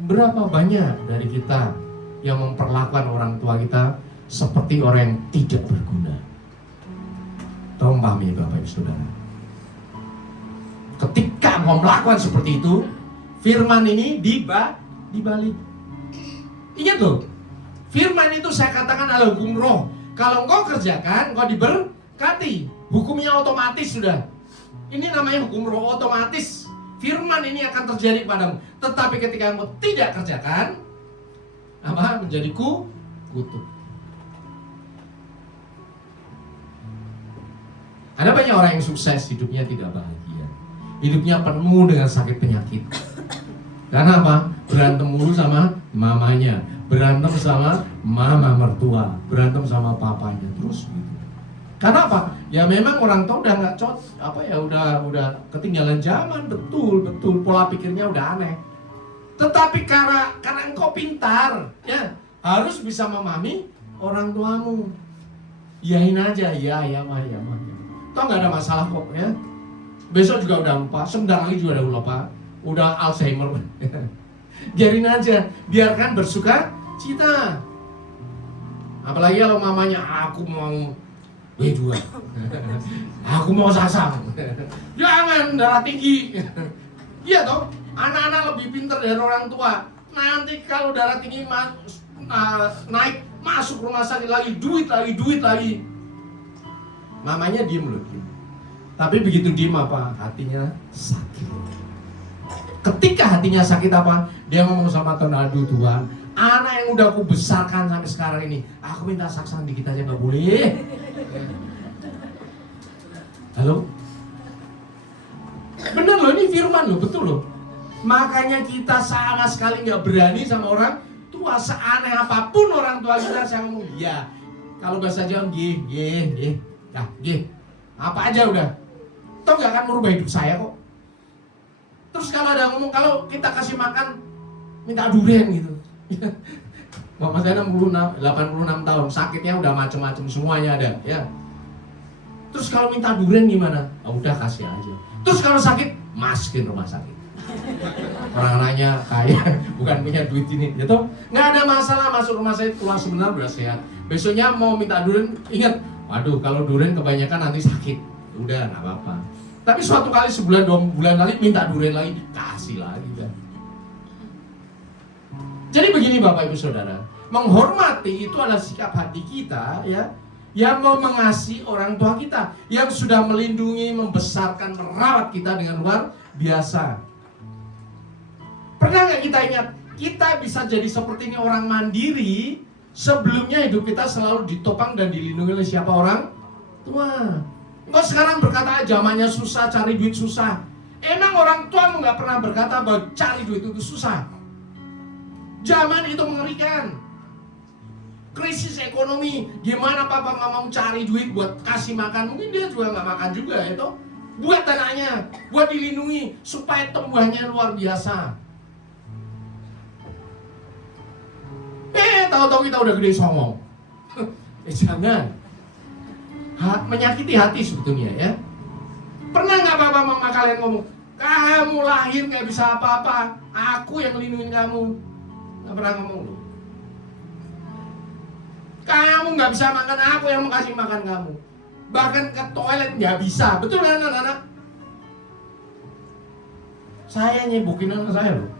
Berapa banyak dari kita yang memperlakukan orang tua kita seperti orang yang tidak berguna? Tolong pahami Bapak Ibu Saudara. Ketika mau melakukan seperti itu, firman ini dibalik. Ingat loh, firman itu saya katakan adalah hukum roh. Kalau engkau kerjakan, engkau diberkati. Hukumnya otomatis sudah. Ini namanya hukum roh otomatis. Firman ini akan terjadi padamu. Tetapi ketika engkau tidak kerjakan, apa? Menjadi kutuk. Ada banyak orang yang sukses, hidupnya tidak bahagia. Hidupnya penuh dengan sakit penyakit. Karena apa? Berantem mulu sama mamanya, berantem sama mama mertua, berantem sama papanya, terus gitu. Karena apa? Ya memang orang tua udah nggak udah ketinggalan zaman, betul pola pikirnya udah aneh. Tetapi karena engkau pintar, ya harus bisa memahami orang tuamu. Iyain aja, ya mah. Toh nggak ada masalah kok, ya. besok juga udah lupa, sebentar lagi juga udah lupa, udah Alzheimer. Biarin aja, biarkan bersuka cita. Apalagi kalau mamanya, aku mau B2, aku mau sasang, jangan darah tinggi. Iya toh, anak-anak lebih pintar dari orang tua. Nanti kalau darah tinggi naik, masuk rumah sakit lagi, duit lagi. Mamanya diem loh, diem. Tapi begitu diem apa? Hatinya sakit. Ketika hatinya sakit apa? Dia ngomong sama Tuhan, aduh Tuhan, anak yang udah aku besarkan sampai sekarang ini, aku minta saksang dikit aja nggak boleh. Halo? Bener loh, ini firman loh, betul loh. Makanya kita sama sekali nggak berani sama orang tua, seaneh apapun orang tua kita. Saya ngomong, iya. Kalau bahasa Jawa, gih. Nah, gih. Apa aja udah. Toh nggak akan merubah hidup saya kok. Terus kalau ada ngomong, kalau kita kasih makan, minta durian gitu. Mama saya 86 tahun, sakitnya udah macem-macem, semuanya ada. Ya. Terus kalau minta durian gimana? Oh, udah kasih aja. Terus kalau sakit, masukin rumah sakit. Orang nanya kaya, bukan punya duit ini, gitu. Nggak ada masalah, masuk rumah sakit, pulang sebentar udah sehat. Besoknya mau minta durian, ingat, waduh kalau durian kebanyakan nanti sakit. Udah, nggak apa-apa. Tapi suatu kali sebulan, 2 bulan kali minta durian lagi, kasih lagi kan. Jadi begini Bapak Ibu Saudara, menghormati itu adalah sikap hati kita ya, yang mau mengasihi orang tua kita, yang sudah melindungi, membesarkan, merawat kita dengan luar biasa. Pernah nggak kita ingat, kita bisa jadi seperti ini orang mandiri, sebelumnya hidup kita selalu ditopang dan dilindungi oleh siapa? Orang tua. Kok sekarang berkata zamannya susah, cari duit susah. Emang orang tua nggak pernah berkata bahwa cari duit itu susah? Zaman itu mengerikan. Krisis ekonomi, gimana papa mama mau cari duit buat kasih makan? Mungkin dia juga nggak makan juga ya toh. Buat anaknya, buat dilindungi supaya tumbuhannya luar biasa. Tahu-tahu kita udah gede songong. Jangan. Menyakiti hati sebetulnya ya. Pernah nggak papa mama kalian ngomong, kamu lahir nggak bisa apa-apa, aku yang lindungin kamu? Nggak pernah ngomong loh. Kamu nggak bisa makan, aku yang mau kasih makan kamu. Bahkan ke toilet nggak bisa, betul kan anak-anak? Saya nyebukin anak saya loh,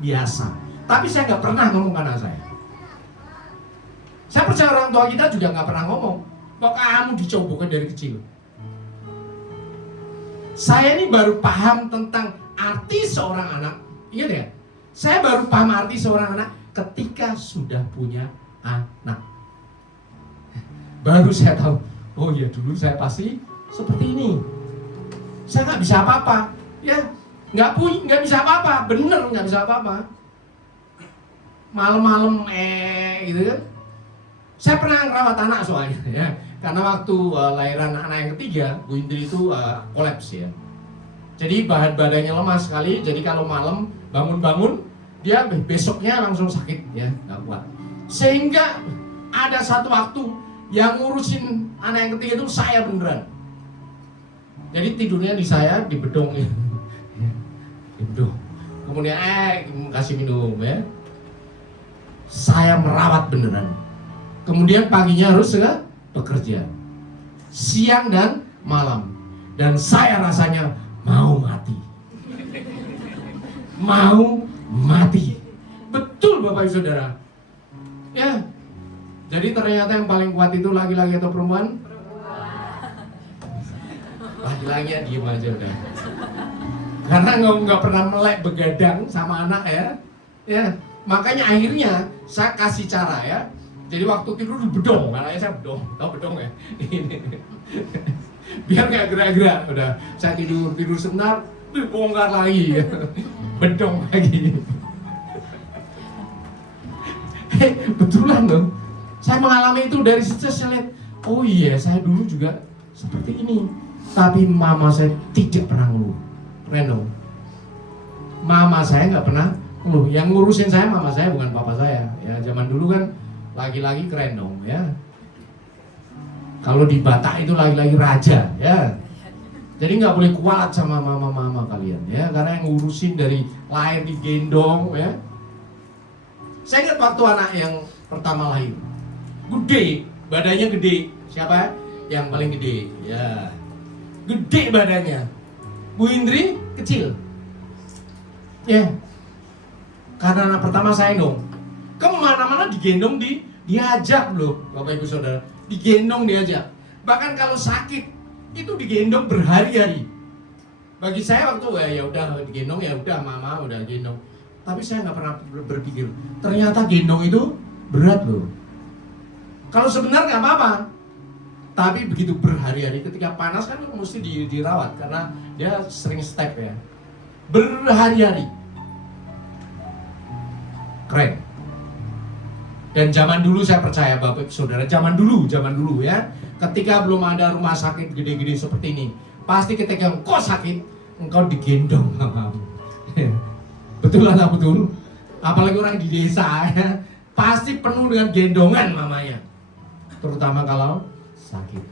biasa. Tapi saya nggak pernah ngomong ke anak saya. Saya percaya orang tua kita juga nggak pernah ngomong, kok kamu dicobokin dari kecil. Saya ini baru paham tentang arti seorang anak. Ingat ya, saya baru paham arti seorang anak ketika sudah punya anak. Baru saya tahu, oh iya dulu saya pasti seperti ini. Saya nggak bisa apa-apa, ya nggak bisa apa-apa, bener nggak bisa apa-apa. Malam-malam gitu kan. Saya pernah ngerawat anak soalnya, ya. Karena waktu lahiran anak yang ketiga, Bu Indri itu kolaps ya. Jadi badannya lemah sekali. Jadi kalau malam bangun-bangun, dia besoknya langsung sakit ya, nggak kuat. Sehingga ada satu waktu yang ngurusin anak yang ketiga itu saya beneran. Jadi tidurnya di saya, di bedong ya. Di bedong. Kemudian kasih minum ya. Saya merawat beneran. Kemudian paginya harus bekerja, siang dan malam. Dan saya rasanya mau mati. Betul Bapak Ibu Saudara. Ya. Jadi ternyata yang paling kuat itu laki-laki atau perempuan? Laki-lakinya diem aja udah. Karena nggak pernah melek begadang sama anak ya. Ya. Makanya akhirnya saya kasih cara ya. Jadi waktu tidur bedong, anaknya saya bedong, tau bedong ya? Biar nggak gerak-gerak, udah saya tidur sebentar, bongkar lagi, bedong lagi. Betulan loh, saya mengalami itu dari situ. Saya lihat, oh iya saya dulu juga seperti ini. Tapi mama saya tidak pernah ngeluh, Reno. Mama saya nggak pernah ngeluh, yang ngurusin saya mama saya bukan papa saya. Ya zaman dulu kan laki-laki keren dong ya. Kalau di Batak itu laki-laki raja ya. Jadi nggak boleh kuat sama mama-mama kalian ya, karena yang ngurusin dari lahir digendong ya. Saya ingat waktu anak yang pertama lahir, gede, badannya gede. Siapa yang paling gede? Ya, gede badannya. Bu Indri kecil. Ya, karena anak pertama saya dong. Kemana-mana digendong, diajak loh, Bapak Ibu Saudara. Digendong diajak. Bahkan kalau sakit itu digendong berhari-hari. Bagi saya waktu ya udah digendong, ya udah mama udah gendong. Tapi saya nggak pernah berpikir ternyata gendong itu berat loh. Kalau sebenarnya nggak apa-apa, tapi begitu berhari-hari ketika panas kan mesti dirawat karena dia sering step ya. Berhari-hari. Keren. Dan zaman dulu saya percaya Bapak Saudara, zaman dulu ya, ketika belum ada rumah sakit gede-gede seperti ini, pasti ketika engkau sakit, engkau digendong mamamu. Betul atau betul? Apalagi orang di desa ya, pasti penuh dengan gendongan mamanya, terutama kalau sakit.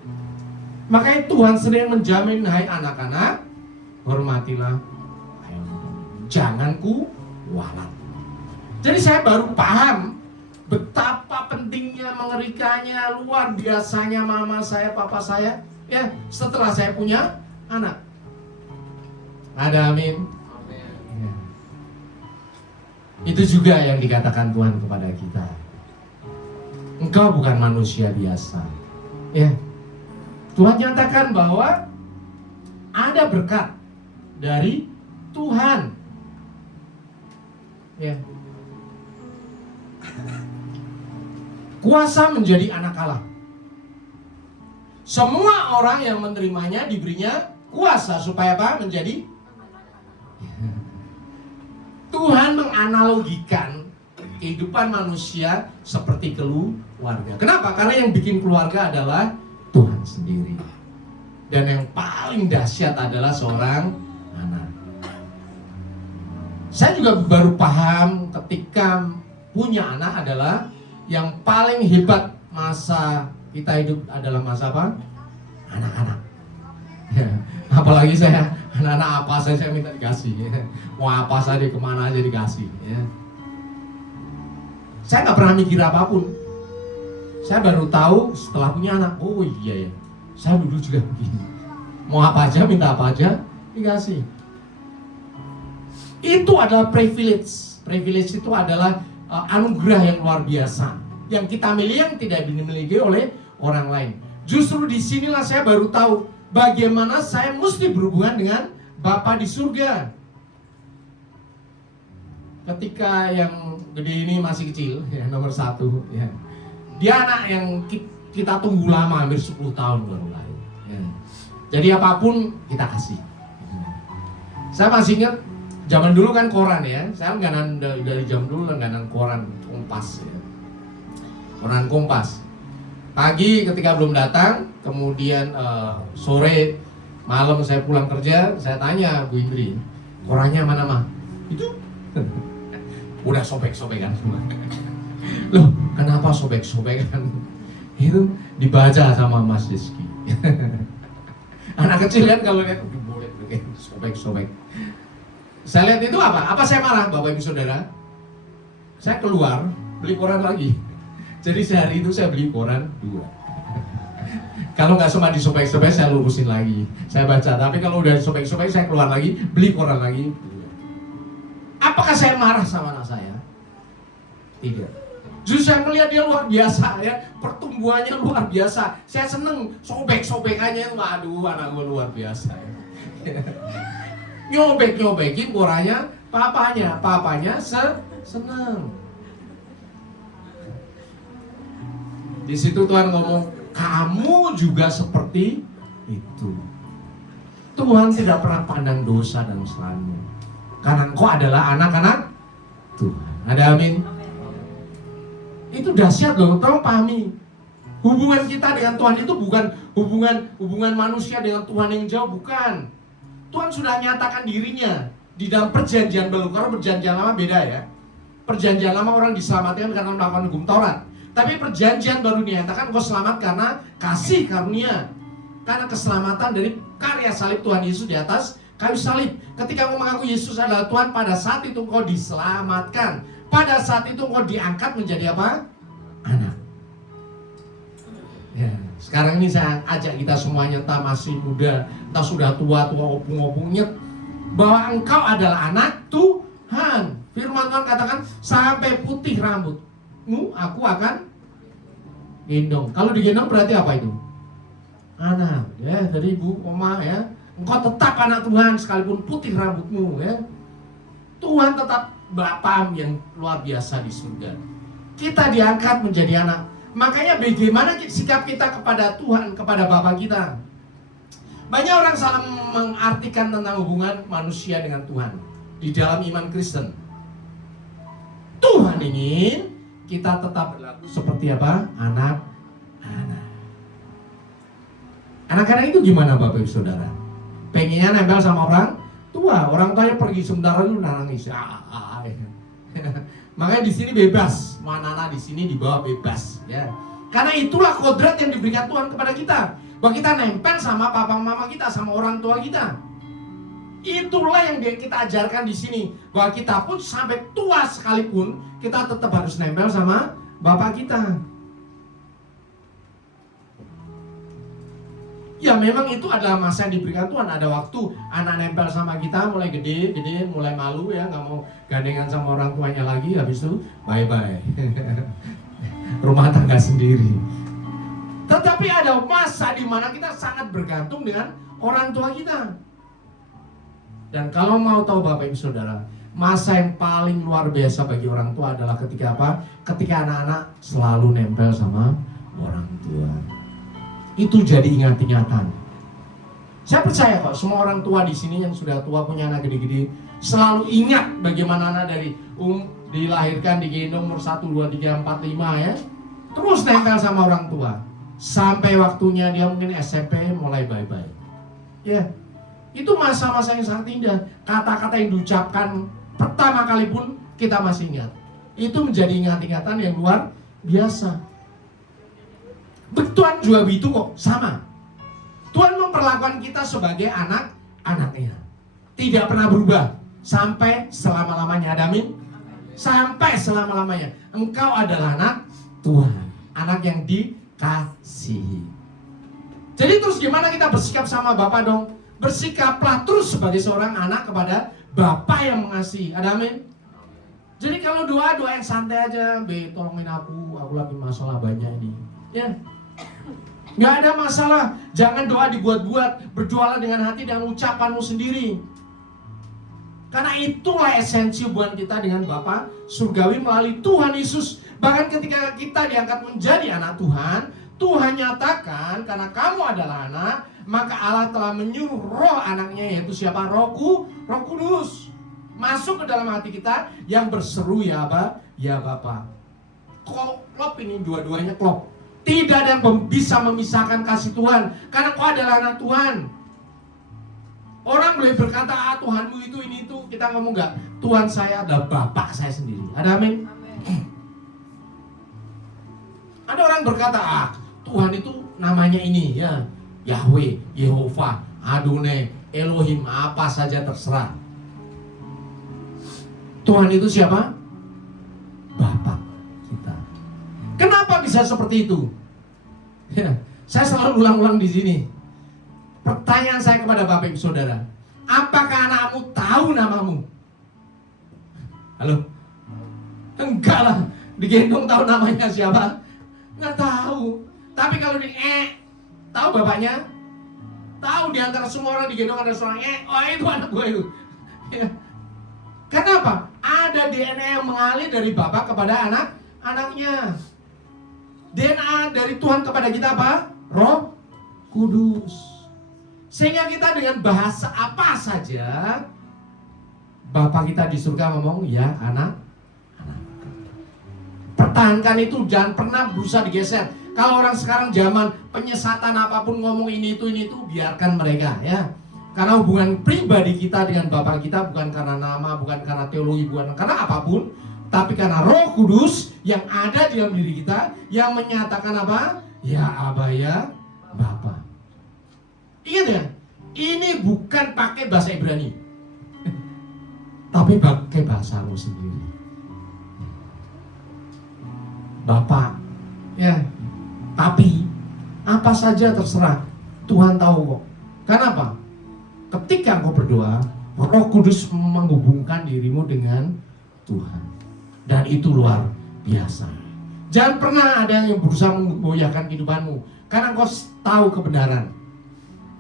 Makanya Tuhan sedang menjamin, hai anak-anak, hormatilah ayahmu, jangan kuwalat. Jadi saya baru paham betapa pentingnya, mengerikannya, luar biasanya mama saya, papa saya ya setelah saya punya anak. Ada amin? Ya. Itu juga yang dikatakan Tuhan kepada kita. Engkau bukan manusia biasa. Ya. Tuhan nyatakan bahwa ada berkat dari Tuhan. Ya. Kuasa menjadi anak Allah. Semua orang yang menerimanya diberinya kuasa supaya apa? Menjadi. Tuhan menganalogikan kehidupan manusia seperti keluarga. Kenapa? Karena yang bikin keluarga adalah Tuhan sendiri. Dan yang paling dahsyat adalah seorang anak. Saya juga baru paham ketika punya anak adalah yang paling hebat masa kita hidup adalah masa apa? Anak-anak. Ya, apalagi saya, anak-anak apa saya minta dikasih. Ya. Mau apa saja, kemana aja dikasih. Ya. Saya nggak pernah mikir apapun. Saya baru tahu setelah punya anak. Oh iya ya, saya dulu juga begini. Mau apa aja, minta apa aja, dikasih. Itu adalah privilege. Privilege itu adalah anugerah yang luar biasa yang kita miliki, yang tidak dimiliki oleh orang lain. Justru disinilah saya baru tahu bagaimana saya mesti berhubungan dengan Bapa di surga. Ketika yang gede ini masih kecil, ya, nomor 1, ya. Dia anak yang kita tunggu lama, hampir 10 tahun baru lahir. Ya. Jadi apapun kita kasih. Saya masih ingat zaman dulu kan koran ya, saya langganan dari jam dulu langganan koran Kompas ya. Koran Kompas. Pagi ketika belum datang, kemudian sore malam saya pulang kerja, saya tanya Bu Indri, korannya mana mah? Itu udah sobek-sobekan semua. Loh, kenapa sobek-sobekan? Itu dibaca sama Mas Rizky. Anak kecil kan kalau lihat boleh sobek-sobek. Saya lihat itu apa? Apa saya marah, Bapak Ibu Saudara? Saya keluar beli koran lagi. Jadi sehari itu saya beli koran 2. Kalau nggak sempat disobek-sobek saya lurusin lagi. Saya baca. Tapi kalau udah disobek-sobek saya keluar lagi, beli koran lagi. Apakah saya marah sama anak saya? Tidak. Justru saya melihat dia luar biasa ya, pertumbuhannya luar biasa. Saya seneng sobek-sobekannya, waduh anak gue luar biasa ya. Nyobek-nyobekin korannya papanya seneng. Di situ Tuhan ngomong, kamu juga seperti itu. Tuhan tidak pernah pandang dosa dan kesalahanmu, karena engkau adalah anak-anak Tuhan. Ada amin? Itu dahsyat loh, tolong pahami. Hubungan kita dengan Tuhan itu bukan hubungan manusia dengan Tuhan yang jauh, bukan. Tuhan sudah nyatakan dirinya di dalam perjanjian baru. Karena perjanjian lama beda ya. Perjanjian lama orang diselamatkan karena melakukan hukum Taurat. Tapi perjanjian baru dinyatakan engkau selamat karena kasih karunia. karena keselamatan dari karya salib Tuhan Yesus di atas kayu salib. Ketika engkau mengaku Yesus adalah Tuhan, pada saat itu engkau diselamatkan. Pada saat itu engkau diangkat menjadi apa? Anak. Ya, sekarang ini saya ajak kita semuanya, entah masih muda, entah sudah tua opung-opungnya, bahwa engkau adalah anak Tuhan. Firman Tuhan katakan, sampai putih rambutmu aku akan gendong. Kalau digendong berarti apa itu? Anak, ya, dari ibu, oma, ya. Engkau tetap anak Tuhan sekalipun putih rambutmu, ya. Tuhan tetap Bapa yang luar biasa di surga. Kita diangkat menjadi anak. Makanya bagaimana sikap kita kepada Tuhan, kepada Bapa kita? Banyak orang salah mengartikan tentang hubungan manusia dengan Tuhan di dalam iman Kristen. Tuhan ingin kita tetap berlaku seperti apa? Anak-anak. Anak-anak itu gimana Bapak Ibu Saudara? Pengennya nempel sama orang tua. Orang tuanya pergi sebentar dulu nangis. Makanya di sini bebas. Mana di sini dibawa bebas, ya. Karena itulah kodrat yang diberikan Tuhan kepada kita. Bahwa kita nempel sama papa mama kita, sama orang tua kita. Itulah yang kita ajarkan di sini, bahwa kita pun sampai tua sekalipun kita tetap harus nempel sama bapak kita. Ya memang itu adalah masa yang diberikan Tuhan. Ada waktu anak nempel sama kita mulai gede, mulai malu ya, nggak mau gandengan sama orang tuanya lagi. Habis itu bye-bye. Rumah tangga sendiri. Tetapi ada masa di mana kita sangat bergantung dengan orang tua kita. Dan kalau mau tahu Bapak Ibu Saudara, masa yang paling luar biasa bagi orang tua adalah ketika apa? Ketika anak-anak selalu nempel sama orang tua. Itu jadi ingat-ingatan. Saya percaya kok semua orang tua di sini yang sudah tua punya anak gede-gede selalu ingat bagaimana anak dari dilahirkan, digendong umur 1, 2, 3, 4, 5 ya. Terus nempel sama orang tua. Sampai waktunya dia mungkin SMP mulai bye-bye. Ya. Itu masa-masa yang sangat indah. Kata-kata yang diucapkan pertama kali pun kita masih ingat. Itu menjadi ingat-ingatan yang luar biasa. Tuhan juga begitu kok, sama. Tuhan memperlakukan kita sebagai anak-anaknya. Tidak pernah berubah sampai selama-lamanya. Amin. Sampai selama-lamanya. Engkau adalah anak Tuhan, anak yang dikasihi. Jadi terus gimana kita bersikap sama Bapak dong? Bersikaplah terus sebagai seorang anak kepada Bapa yang mengasihi. Ada amin? Jadi kalau doa yang santai aja, tolongin aku lagi masalah banyak ini. Ya, nggak ada masalah. Jangan doa dibuat-buat. Berdoalah dengan hati dan ucapanmu sendiri. Karena itulah esensi hubungan kita dengan Bapa surgawi melalui Tuhan Yesus. Bahkan ketika kita diangkat menjadi anak Tuhan, Tuhan nyatakan karena kamu adalah anak, maka Allah telah menyuruh roh anaknya, yaitu siapa? Roh Kudus masuk ke dalam hati kita yang berseru ya Aba, ya Bapa. Klop ini dua-duanya klop. Tidak ada yang bisa memisahkan kasih Tuhan, karena kau adalah anak Tuhan. Orang boleh berkata, Tuhanmu itu, ini, itu. Kita ngomong enggak, Tuhan saya adalah Bapak saya sendiri. Ada amin? Ada orang berkata, Tuhan itu namanya ini ya, Yahweh, Yehova, Adonai, Elohim, apa saja terserah. Tuhan itu siapa? Bapak kita. Kenapa bisa seperti itu? Ya, saya selalu ulang-ulang di sini. Pertanyaan saya kepada Bapak Ibu Saudara, apakah anakmu tahu namamu? Halo? Enggak lah, digendong tahu namanya siapa? Nggak tahu. Tapi kalau tahu bapaknya? Tahu, di antara semua orang digendong ada seorang itu anak gue itu. Ya. Kenapa? Ada DNA yang mengalir dari bapak kepada anaknya. DNA dari Tuhan kepada kita apa? Roh Kudus. Sehingga kita dengan bahasa apa saja, Bapak kita di surga ngomong, ya anak. Pertahankan itu, jangan pernah berusaha digeser. Kalau orang sekarang zaman penyesatan apapun ngomong ini itu, biarkan mereka ya. Karena hubungan pribadi kita dengan Bapak kita bukan karena nama, bukan karena teologi, bukan karena apapun, tapi karena Roh Kudus yang ada di dalam diri kita yang menyatakan apa? Ya Aba, ya Bapa. Ingat ya, ini bukan pakai bahasa Ibrani, tapi pakai bahasamu sendiri. Bapak, ya, tapi apa saja terserah, Tuhan tahu kok. Kenapa? Ketika engkau berdoa, Roh Kudus menghubungkan dirimu dengan Tuhan, dan itu luar biasa. Jangan pernah ada yang berusaha menggoyahkan kehidupanmu, karena engkau tahu kebenaran.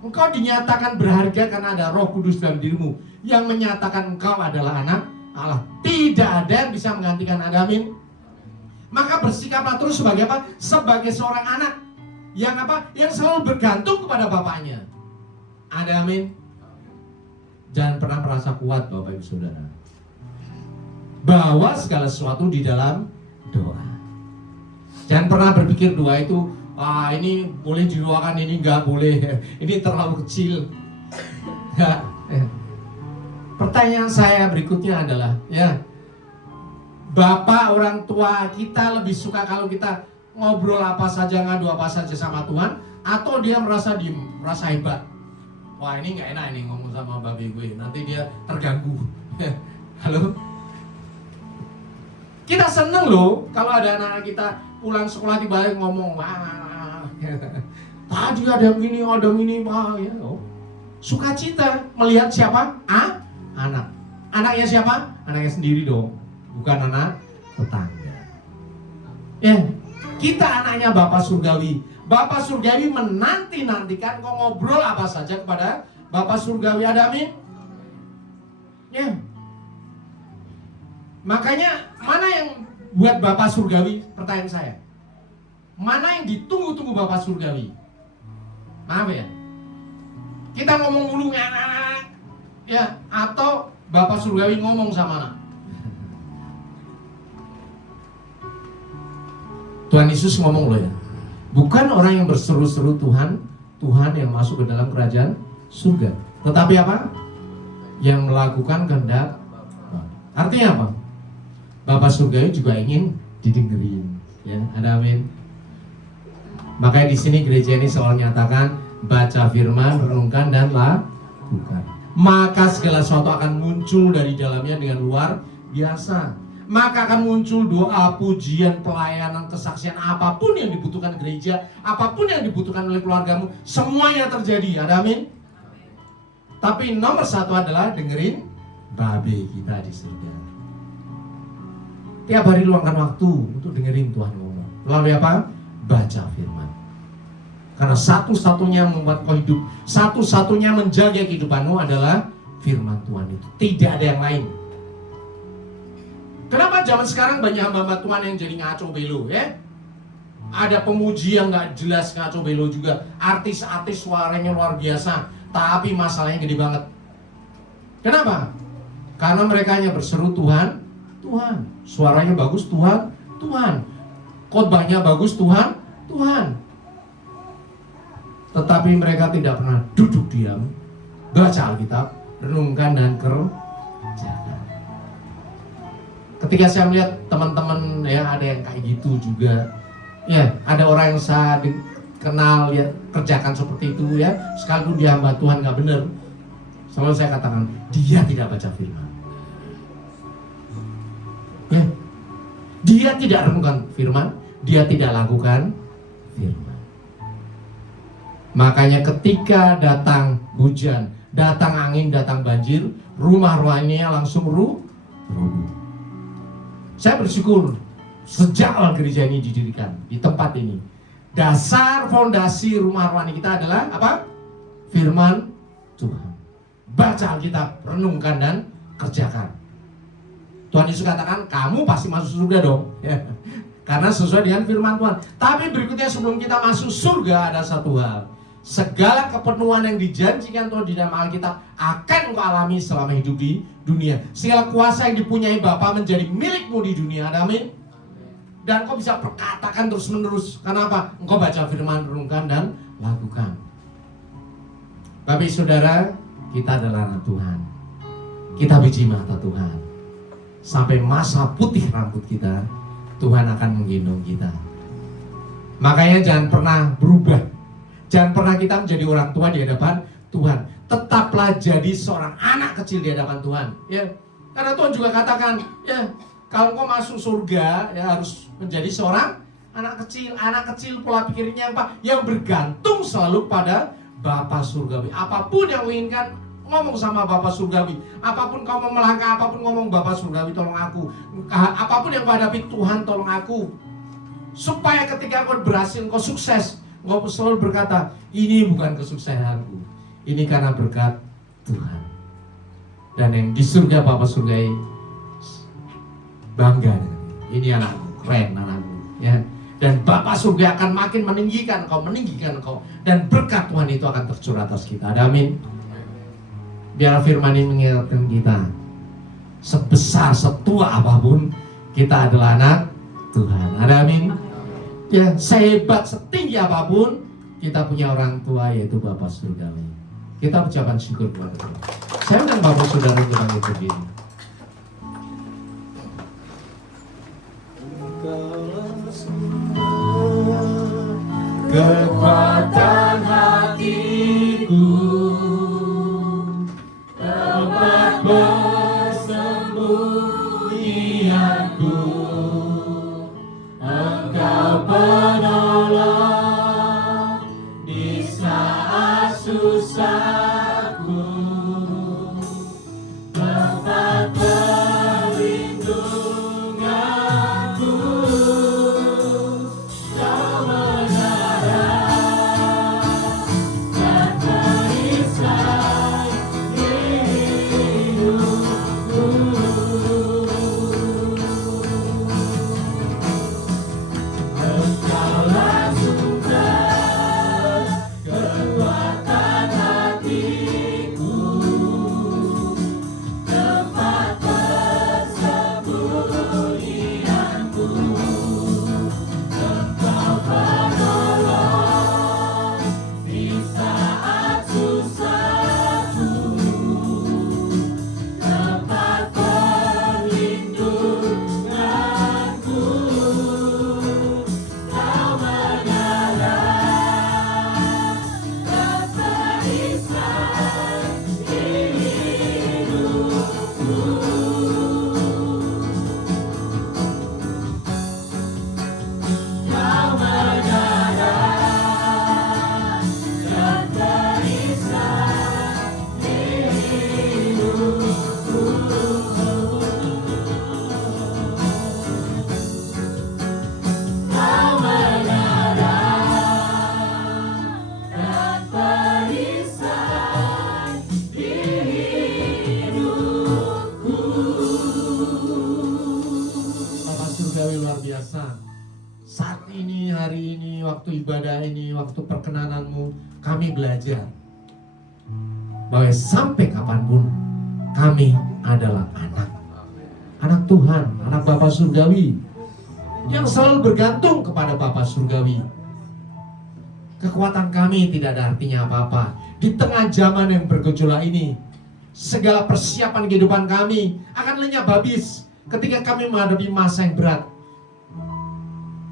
Engkau dinyatakan berharga karena ada Roh Kudus dalam dirimu yang menyatakan engkau adalah anak Allah. Tidak ada yang bisa menggantikan. Ada amin? Maka bersikaplah terus sebagai apa? Sebagai seorang anak yang apa? Yang selalu bergantung kepada bapaknya. Ada amin? Jangan pernah merasa kuat Bapak Ibu Saudara. Bawa segala sesuatu di dalam doa. Jangan pernah berpikir doa itu ini boleh didoakan, ini nggak boleh, ini terlalu kecil. Pertanyaan saya berikutnya adalah, ya, Bapak orang tua kita lebih suka kalau kita ngobrol apa saja, ngadu apa saja sama Tuhan, atau dia merasa diem, merasa hebat? Wah, ini nggak enak ini ngomong sama babi gue, nanti dia terganggu. Halo? Kita seneng loh kalau ada anak kita pulang sekolah tiba-tiba ngomong, wah, tadi ada ini, wah, ya. Oh. Sukacita melihat siapa? Anak. Anaknya siapa? Anaknya sendiri dong, bukan anak tetangga. Ya, kita anaknya Bapak Surgawi. Bapak Surgawi menanti-nantikan kau ngobrol apa saja kepada Bapak Surgawi. Ada amin? Ya. Makanya mana yang buat Bapak Surgawi? Pertanyaan saya, mana yang ditunggu-tunggu Bapak Surgawi? Maaf ya, kita ngomong mulu ya, atau Bapak Surgawi ngomong sama anak? Tuhan Yesus ngomong loh ya, bukan orang yang berseru-seru Tuhan yang masuk ke dalam kerajaan surga, tetapi apa? Yang melakukan kehendak. Artinya apa? Bapak Surgawi juga ingin didengerin, ya, ada amin. Makanya di sini gereja ini selalu nyatakan baca firman, renungkan dan lakukan. Maka segala sesuatu akan muncul dari dalamnya dengan luar biasa. Maka akan muncul doa, pujian, pelayanan, kesaksian, apapun yang dibutuhkan gereja, apapun yang dibutuhkan oleh keluargamu, semuanya terjadi. Ada amin. Tapi nomor satu adalah dengerin babe kita di surga. Tiap hari luangkan waktu untuk dengerin Tuhan ngomong. Melalui apa? Baca firman. Karena satu-satunya membuat kau hidup, satu-satunya menjaga kehidupanmu adalah firman Tuhan itu. Tidak ada yang lain. Kenapa zaman sekarang banyak hamba-hamba Tuhan yang jadi ngaco belo, ya? Ada pemuji yang gak jelas ngaco belo juga. Artis-artis suaranya luar biasa, tapi masalahnya gede banget. Kenapa? Karena mereka hanya berseru Tuhan. Suaranya bagus, Tuhan. Khotbahnya bagus, Tuhan. Tetapi mereka tidak pernah duduk diam, baca Alkitab, renungkan dan kerjakan. Ketika saya melihat teman-teman, ya, ada yang kayak gitu juga, ya, ada orang yang saya kenal, ya, kerjakan seperti itu, ya, sekalipun dia hamba Tuhan nggak benar, selalu saya katakan dia tidak baca firman, ya, dia tidak renungkan firman, dia tidak lakukan firman. Makanya ketika datang hujan, datang angin, datang banjir, rumah rohaninya langsung rubuh. Saya bersyukur sejak awal gereja ini didirikan di tempat ini, dasar fondasi rumah rohani kita adalah apa? Firman Tuhan. Baca Alkitab, renungkan dan kerjakan. Tuhan Yesus katakan kamu pasti masuk surga dong, ya. Karena sesuai dengan firman Tuhan. Tapi berikutnya sebelum kita masuk surga ada satu hal. Segala kepenuhan yang dijanjikan Tuhan di dalam Alkitab akan kau alami selama hidup di dunia. Segala kuasa yang dipunyai Bapa menjadi milikmu di dunia. Amin. Dan kau bisa perkatakan terus menerus. Kenapa? Engkau baca firman, renungkan dan lakukan. Bapak saudara, kita adalah anak Tuhan. Kita biji mata Tuhan. Sampai masa putih rambut kita, Tuhan akan menggendong kita. Makanya jangan pernah berubah. Jangan pernah kita menjadi orang tua di hadapan Tuhan. Tetaplah jadi seorang anak kecil di hadapan Tuhan. Ya, karena Tuhan juga katakan, ya, kalau kau masuk surga, ya harus menjadi seorang anak kecil. Anak kecil pola pikirnya apa? Yang bergantung selalu pada Bapa Surgawi. Apapun yang inginkan, ngomong sama Bapa Surgawi. Apapun kau mau melangkah, apapun ngomong Bapa Surgawi, tolong aku. Apapun yang kau hadapi, Tuhan tolong aku. Supaya ketika kau berhasil, kau sukses, kau selalu berkata, ini bukan kesuksesanku, ini karena berkat Tuhan. Dan yang di surga Bapa Surgawi bangga dengan ini anakku, keren anakku, ya. Dan Bapa Surga akan makin meninggikan kau, dan berkat Tuhan itu akan tercurah atas kita. Amin. Biar firman ini mengingatkan kita, sebesar setua apapun kita adalah anak Tuhan. Amin. Ya, sehebat setinggi apapun kita punya orang tua, yaitu Bapa Surgawi. Kita ucapkan syukur kepada Tuhan. Saya undang Bapak Saudara untuk berdiri. Kekuatan hatiku, tempat persembunyianku, Engkau penolong di saat susahku, tempat perlindunganku, Kau menara dan perisai hidupku. Engkaulah sumber kekuatan hatiku, tempat persembunyianku, Engkau penolong di saat susahku, tempat perlindunganku, Kau menara dan perisai hidupku. Kau menara dan perisai hidupku. Kau menara dan perisai hidupku. Bapak Surgawi luar biasa. Saat ini, hari ini, waktu ibadah ini, waktu perkenananmu, kami belajar bahwa sampai kapanpun kami adalah anak Tuhan, anak Bapa Surgawi yang selalu bergantung kepada Bapa Surgawi. Kekuatan kami tidak ada artinya apa-apa di tengah zaman yang bergejolak ini. Segala persiapan kehidupan kami akan lenyap habis ketika kami menghadapi masa yang berat.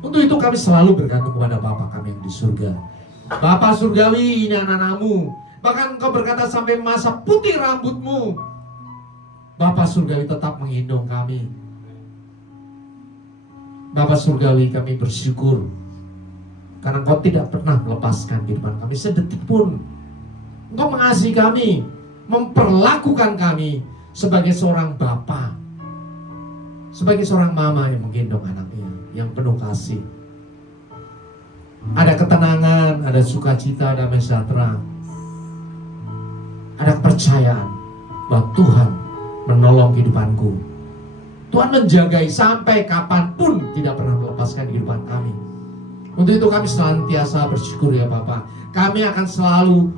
Untuk itu kami selalu bergantung kepada Bapa kami yang di surga. Bapa Surgawi, ini anak-anakmu. Bahkan Engkau berkata sampai masa putih rambutmu, Bapa Surgawi tetap menggendong kami. Bapa Surgawi, kami bersyukur karena Engkau tidak pernah melepaskan kehidupan kami sedetik pun. Engkau mengasihi kami, memperlakukan kami sebagai seorang bapa, sebagai seorang mama yang menggendong anaknya, yang penuh kasih. Ada ketenangan, ada sukacita, ada damai sejahtera, ada kepercayaan bahwa Tuhan menolong kehidupanku. Tuhan menjagai sampai kapanpun, tidak pernah melepaskan kehidupan kami. Untuk itu kami senantiasa bersyukur ya Bapa. Kami akan selalu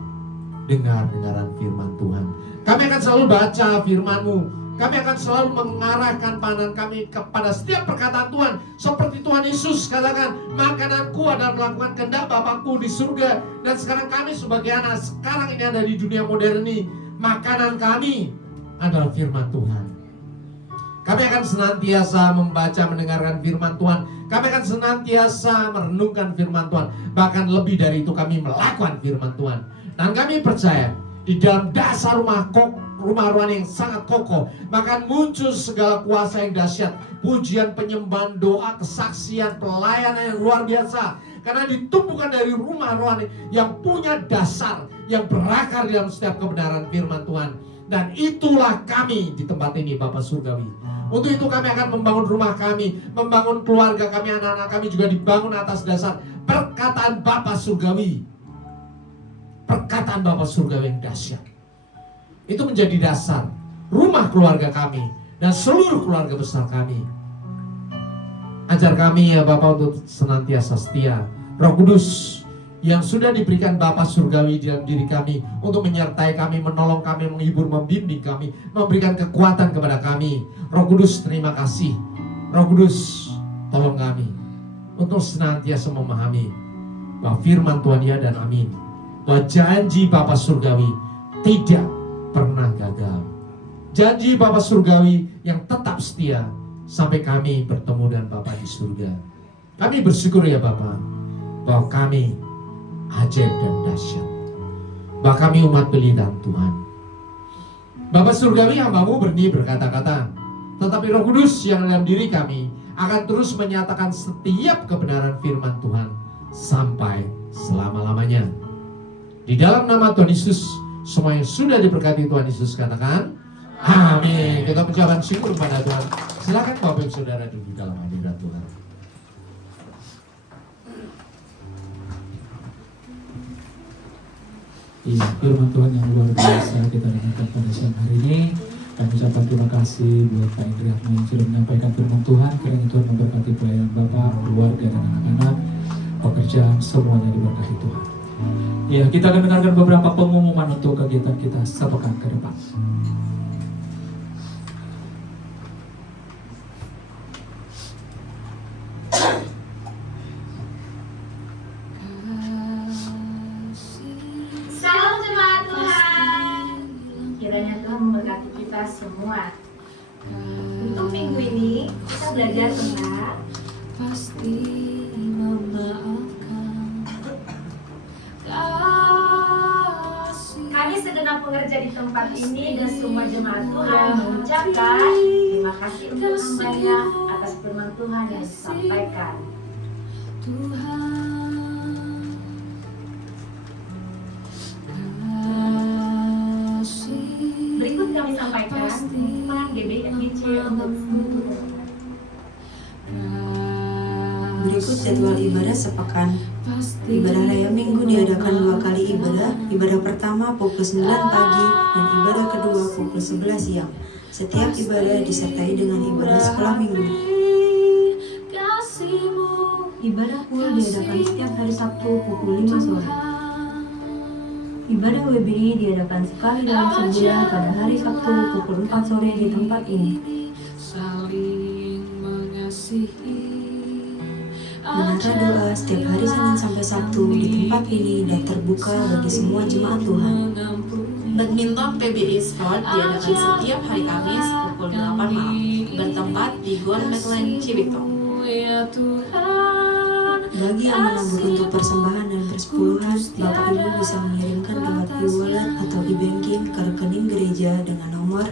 dengar-dengaran firman Tuhan. Kami akan selalu baca firman-Mu. Kami akan selalu mengarahkan pandangan kami kepada setiap perkataan Tuhan. Seperti Tuhan Yesus katakan, makananku adalah melakukan kehendak Bapakku di surga. Dan sekarang kami sebagai anak, sekarang ini ada di dunia modern ini, makanan kami adalah firman Tuhan. Kami akan senantiasa membaca, mendengarkan firman Tuhan. Kami akan senantiasa merenungkan firman Tuhan. Bahkan lebih dari itu kami melakukan firman Tuhan. Dan kami percaya di dalam dasar rumah rohani yang sangat kokoh, maka muncul segala kuasa yang dahsyat, pujian, penyembahan, doa, kesaksian, pelayanan yang luar biasa. Karena ditumbuhkan dari rumah rohani yang punya dasar, yang berakar dalam setiap kebenaran firman Tuhan. Dan itulah kami di tempat ini, Bapak Surgawi. Untuk itu kami akan membangun rumah kami, membangun keluarga kami, anak-anak kami juga dibangun atas dasar perkataan Bapak Surgawi. Perkataan Bapak Surgawi yang dahsyat. Itu menjadi dasar rumah keluarga kami dan seluruh keluarga besar kami. Ajar kami ya Bapak untuk senantiasa setia. Roh Kudus yang sudah diberikan Bapa Surgawi di dalam diri kami untuk menyertai kami, menolong kami, menghibur, membimbing kami, memberikan kekuatan kepada kami. Roh Kudus, terima kasih. Roh Kudus, tolong kami untuk senantiasa memahami bahwa firman Tuhan ya dan amin, bahwa janji Bapa Surgawi tidak pernah gagal. Janji Bapa Surgawi yang tetap setia sampai kami bertemu dengan Bapa di surga. Kami bersyukur ya Bapa, bahwa kami ajaib dan dahsyat, bahwa kami umat pilihan Tuhan. Bapa Surgawi, hamba-Mu berni berkata-kata, tetapi Roh Kudus yang dalam diri kami akan terus menyatakan setiap kebenaran firman Tuhan sampai selama-lamanya. Di dalam nama Tuhan Yesus, semua yang sudah diberkati Tuhan Yesus katakan amin. Kita ucapkan syukur kepada Tuhan. Silakan Bapak Ibu Saudara duduk dalam hadirat Tuhan. Iya, firman Tuhan yang luar biasa kita dengarkan pada siang hari ini. Kami ucapkan terima kasih buat Pak Indri yang sudah menyampaikan firman Tuhan. Kiranya Tuhan memberkati pelayanan Bapak, keluarga dan anak-anak, pekerjaan semuanya diberkati Tuhan. Ya, kita akan dengarkan beberapa pengumuman untuk kegiatan kita sepekan ke depan. Salam jemaat Tuhan. Kiranya Tuhan memberkati kita semua. Untuk minggu ini kita belajar tentang pasti memaafkan. kami segenap pekerja di tempat ini dan semua jemaat Tuhan mengucapkan terima kasih untuk hambanya atas firman Tuhan yang disampaikan. Berikut kami sampaikan tentang GBFGC untuk seluruh. Berikut jadwal ibadah sepekan. Ibadah raya minggu diadakan 2 kali ibadah. Ibadah pertama pukul 9 pagi dan ibadah kedua pukul 11 siang. Setiap ibadah disertai dengan ibadah sekolah minggu. Ibadah full diadakan setiap hari Sabtu pukul 5 sore. Ibadah web ini diadakan sekali dalam sebulan pada hari Sabtu pukul 4 sore di tempat ini. Menara doa setiap hari Senin sampai Sabtu di tempat ini dan terbuka bagi semua jemaat Tuhan. Badminton PBI Sport diadakan setiap hari Kamis pukul 8 malam, bertempat di Gor Backline Cibitung. Bagi yang menabur untuk persembahan dan persepuluhan, Bapak Ibu bisa mengirimkan lewat e-wallet atau e-banking ke rekening gereja dengan nomor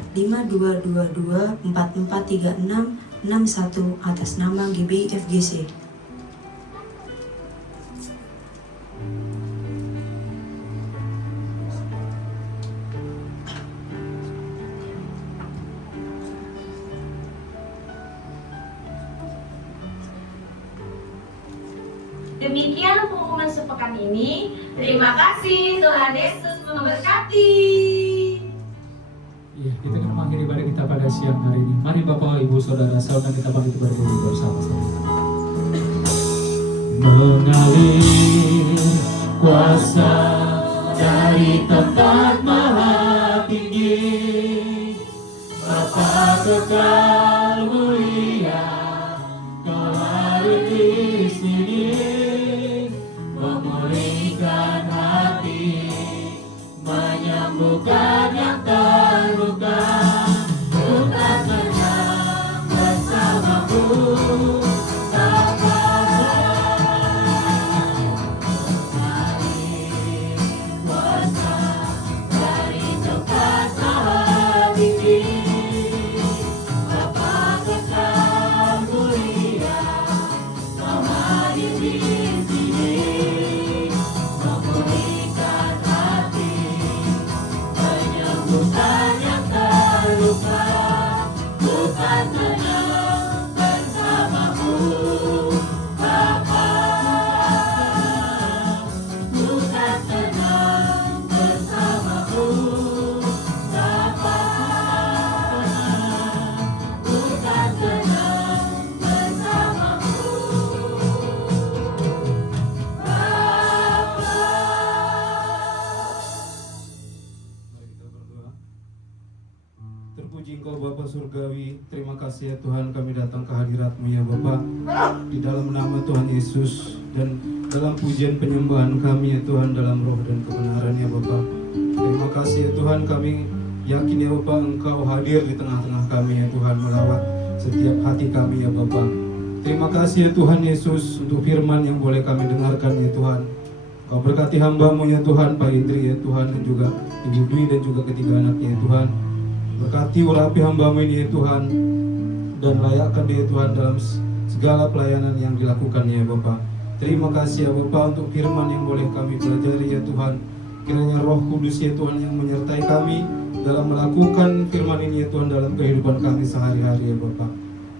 5222443661 atas nama GBFGC. Demikian pengumuman sepekan ini. Terima kasih, Tuhan Yesus memberkati. Ya, kita akan mengakhiri ibadah kita pada siang hari ini. Mari Bapak, Ibu, Saudara, saudara kita bangkit berdiri bersama-sama. Mengalir kuasa dari tempat maha tinggi, Bapa kekal mulia, Kau hadir di sini, memulihkan hati, menyembuhkan yang terluka, untuk menyatakan terima kasih ya Tuhan, kami datang ke hadirat-Mu ya Bapa. Di dalam nama Tuhan Yesus dan dalam pujian penyembahan kami ya Tuhan, dalam roh dan kebenaran ya Bapa. Terima kasih ya Tuhan, kami yakin ya Bapa Engkau hadir di tengah-tengah kami ya Tuhan, melawat setiap hati kami ya Bapa. Terima kasih ya Tuhan Yesus untuk firman yang boleh kami dengarkan ya Tuhan. Kau berkati hamba-Mu ya Tuhan, Pak Indri ya Tuhan, dan juga Ibu Dwi dan juga ketiga anaknya ya Tuhan. Berkati urapi hamba-Mu ini ya Tuhan, dan layakkan dia Tuhan dalam segala pelayanan yang dilakukan ya Bapa. Terima kasih ya Bapa untuk firman yang boleh kami pelajari ya Tuhan. Kiranya Roh Kudus ya Tuhan yang menyertai kami dalam melakukan firman ini ya Tuhan dalam kehidupan kami sehari-hari ya Bapa.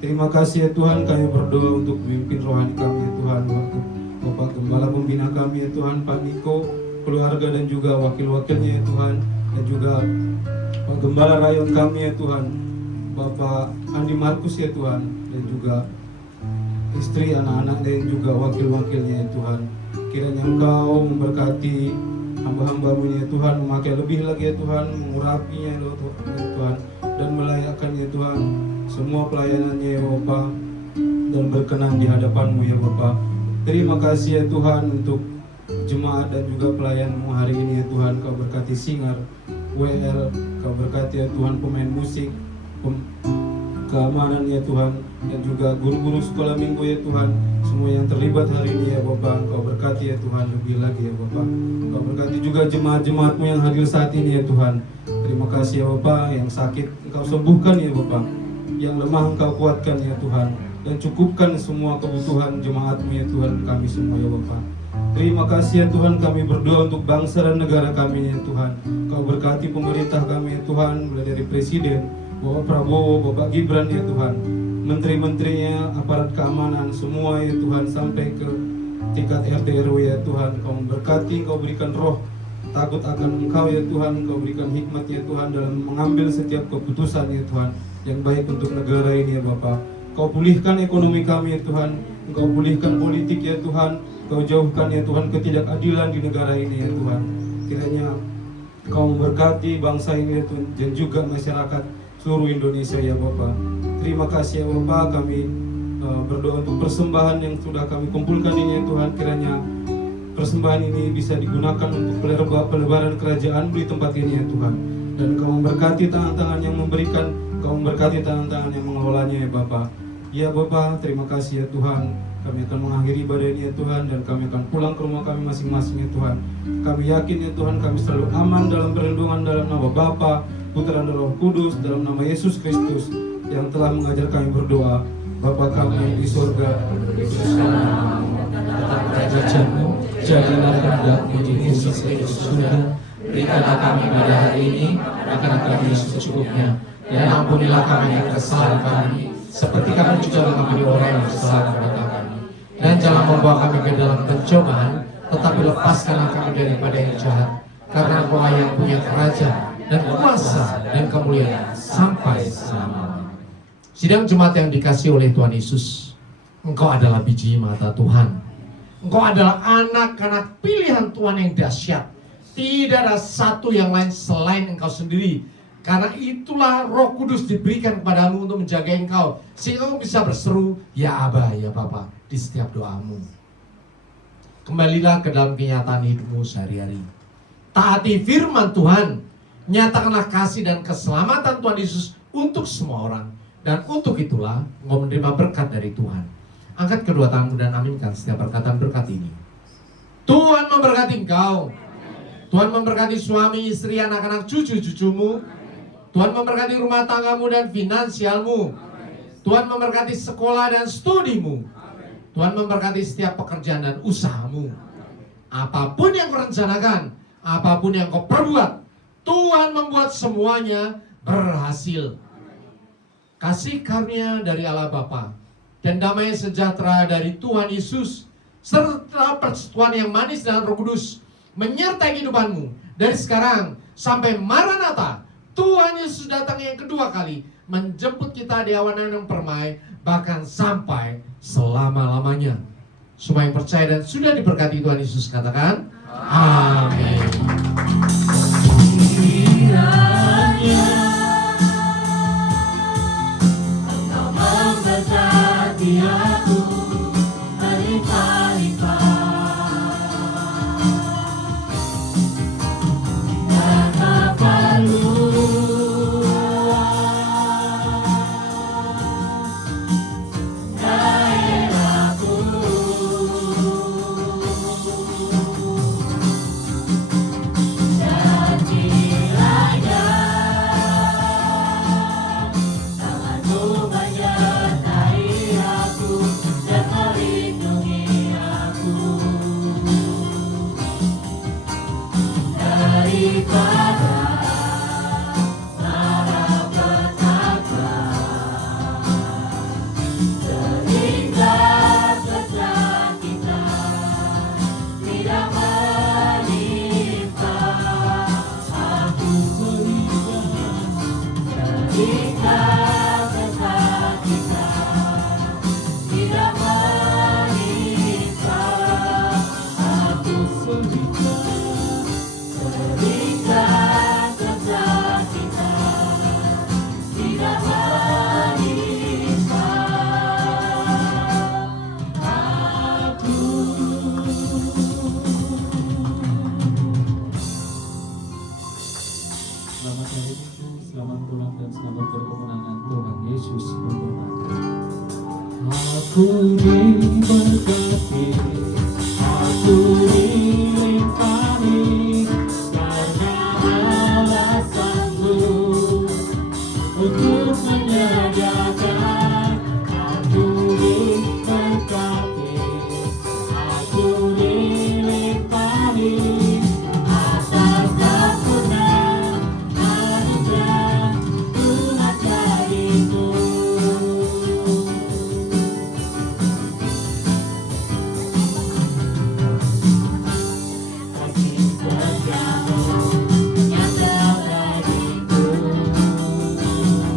Terima kasih ya Tuhan, kami berdoa untuk memimpin rohani kami ya Tuhan, waktu Bapak Gembala Pembina kami ya Tuhan, Pak Niko, keluarga dan juga wakil-wakilnya ya Tuhan, dan juga Pak Gembala Rayon kami ya Tuhan, Bapak Andi Markus ya Tuhan, dan juga istri, anak-anak dan juga wakil-wakilnya ya Tuhan. Kiranya Engkau memberkati hamba-hamba-Mu ya Tuhan, memakai lebih lagi ya Tuhan, mengurapinya ya Tuhan, dan melayakkan ya Tuhan semua pelayanannya ya Bapa, dan berkenan di hadapan-Mu ya Bapa. Terima kasih ya Tuhan untuk jemaat dan juga pelayan-Mu hari ini ya Tuhan. Kau berkati Singer, WL, Kau berkati ya Tuhan pemain musik, keamanan ya Tuhan, dan juga guru-guru sekolah minggu ya Tuhan. Semua yang terlibat hari ini ya Bapak, Kau berkati ya Tuhan lebih lagi ya Bapak. Kau berkati juga jemaat-jemaat-Mu yang hadir saat ini ya Tuhan. Terima kasih ya Bapak, yang sakit Engkau sembuhkan ya Bapak, yang lemah Engkau kuatkan ya Tuhan, dan cukupkan semua kebutuhan jemaat-Mu ya Tuhan, kami semua ya Bapak. Terima kasih ya Tuhan, kami berdoa untuk bangsa dan negara kami ya Tuhan. Kau berkati pemerintah kami ya Tuhan, mulai dari Presiden, Bapak Prabowo, Bapak Gibran ya Tuhan, menteri-menterinya, aparat keamanan, semua ya Tuhan, sampai ke tingkat RT RW ya Tuhan. Kau memberkati, Kau berikan roh takut akan Engkau ya Tuhan, Kau berikan hikmat ya Tuhan dalam mengambil setiap keputusan ya Tuhan yang baik untuk negara ini ya Bapak. Kau pulihkan ekonomi kami ya Tuhan, Engkau pulihkan politik ya Tuhan, Kau jauhkan ya Tuhan ketidakadilan di negara ini ya Tuhan. Kiranya Kau memberkati bangsa ini ya Tuhan, dan juga masyarakat seluruh Indonesia ya Bapak. Terima kasih ya Bapak, kami berdoa untuk persembahan yang sudah kami kumpulkan ini ya Tuhan. Kiranya persembahan ini bisa digunakan untuk pelebaran kerajaan di tempat ini ya Tuhan. Dan Kau memberkati tangan-tangan yang memberikan, Kau memberkati tangan-tangan yang mengelolanya ya Bapak. Ya Bapak, terima kasih ya Tuhan. Kami akan mengakhiri ibadah ini ya Tuhan, dan kami akan pulang ke rumah kami masing-masing ya Tuhan. Kami yakin ya Tuhan, kami selalu aman dalam perlindungan dalam nama Bapa, Putra dan Roh Kudus, dalam nama Yesus Kristus yang telah mengajar kami berdoa. Bapa kami yang di surga, dikuduskanlah namamu, datang kerajaan-Mu, jadilah kehendak-Mu di bumi seperti di surga. Berikanlah kami pada hari ini makanan kami secukupnya, dan ampunilah kami kesalahan kami, seperti kami juga mengampuni orang yang bersalah kepada kami. Dan jangan membawa kami ke dalam pencobaan, tetapi lepaskanlah kami daripada yang jahat. Karena Engkau yang punya kerajaan dan kuasa dan kemuliaan sampai selama-lamanya. Sidang jemaat yang dikasihi oleh Tuhan Yesus, Engkau adalah biji mata Tuhan. Engkau adalah anak-anak pilihan Tuhan yang dahsyat. Tidak ada satu yang lain selain Engkau sendiri. Karena itulah Roh Kudus diberikan kepadamu untuk menjaga engkau, sehingga engkau bisa berseru, ya Aba, ya Bapa, di setiap doamu. Kembalilah ke dalam kenyataan hidupmu sehari-hari. Taati firman Tuhan. Nyatakanlah kasih dan keselamatan Tuhan Yesus untuk semua orang. Dan untuk itulah engkau menerima berkat dari Tuhan. Angkat kedua tanganmu dan aminkan setiap perkataan berkat ini. Tuhan memberkati engkau. Tuhan memberkati suami, istri, anak-anak, cucu-cucumu. Tuhan memberkati rumah tanggamu dan finansialmu. Tuhan memberkati sekolah dan studimu. Tuhan memberkati setiap pekerjaan dan usahamu. Apapun yang kau rencanakan, apapun yang kau perbuat, Tuhan membuat semuanya berhasil. Kasih karunia dari Allah Bapa dan damai sejahtera dari Tuhan Yesus serta persekutuan yang manis dan Roh Kudus menyertai kehidupanmu dari sekarang sampai Maranatha. Tuhan Yesus datang yang kedua kali menjemput kita di awan yang permai, bahkan sampai selama-lamanya. Semua yang percaya dan sudah diberkati Tuhan Yesus katakan amin. aku berlimpah-limpah. Dan apa daerahku. Dan kiranya tanganmu menyertai aku dan melindungi aku daripada malapetaka, sehingga kesakitan tidak menimpa aku, sehingga kesakitan tidak menimpa aku, sehingga kesakitan tidak menimpa aku. Selamat hari Minggu, selamat pulang dan selamat berkemenangan. Tuhan Yesus memberkati. Aku diberkati, aku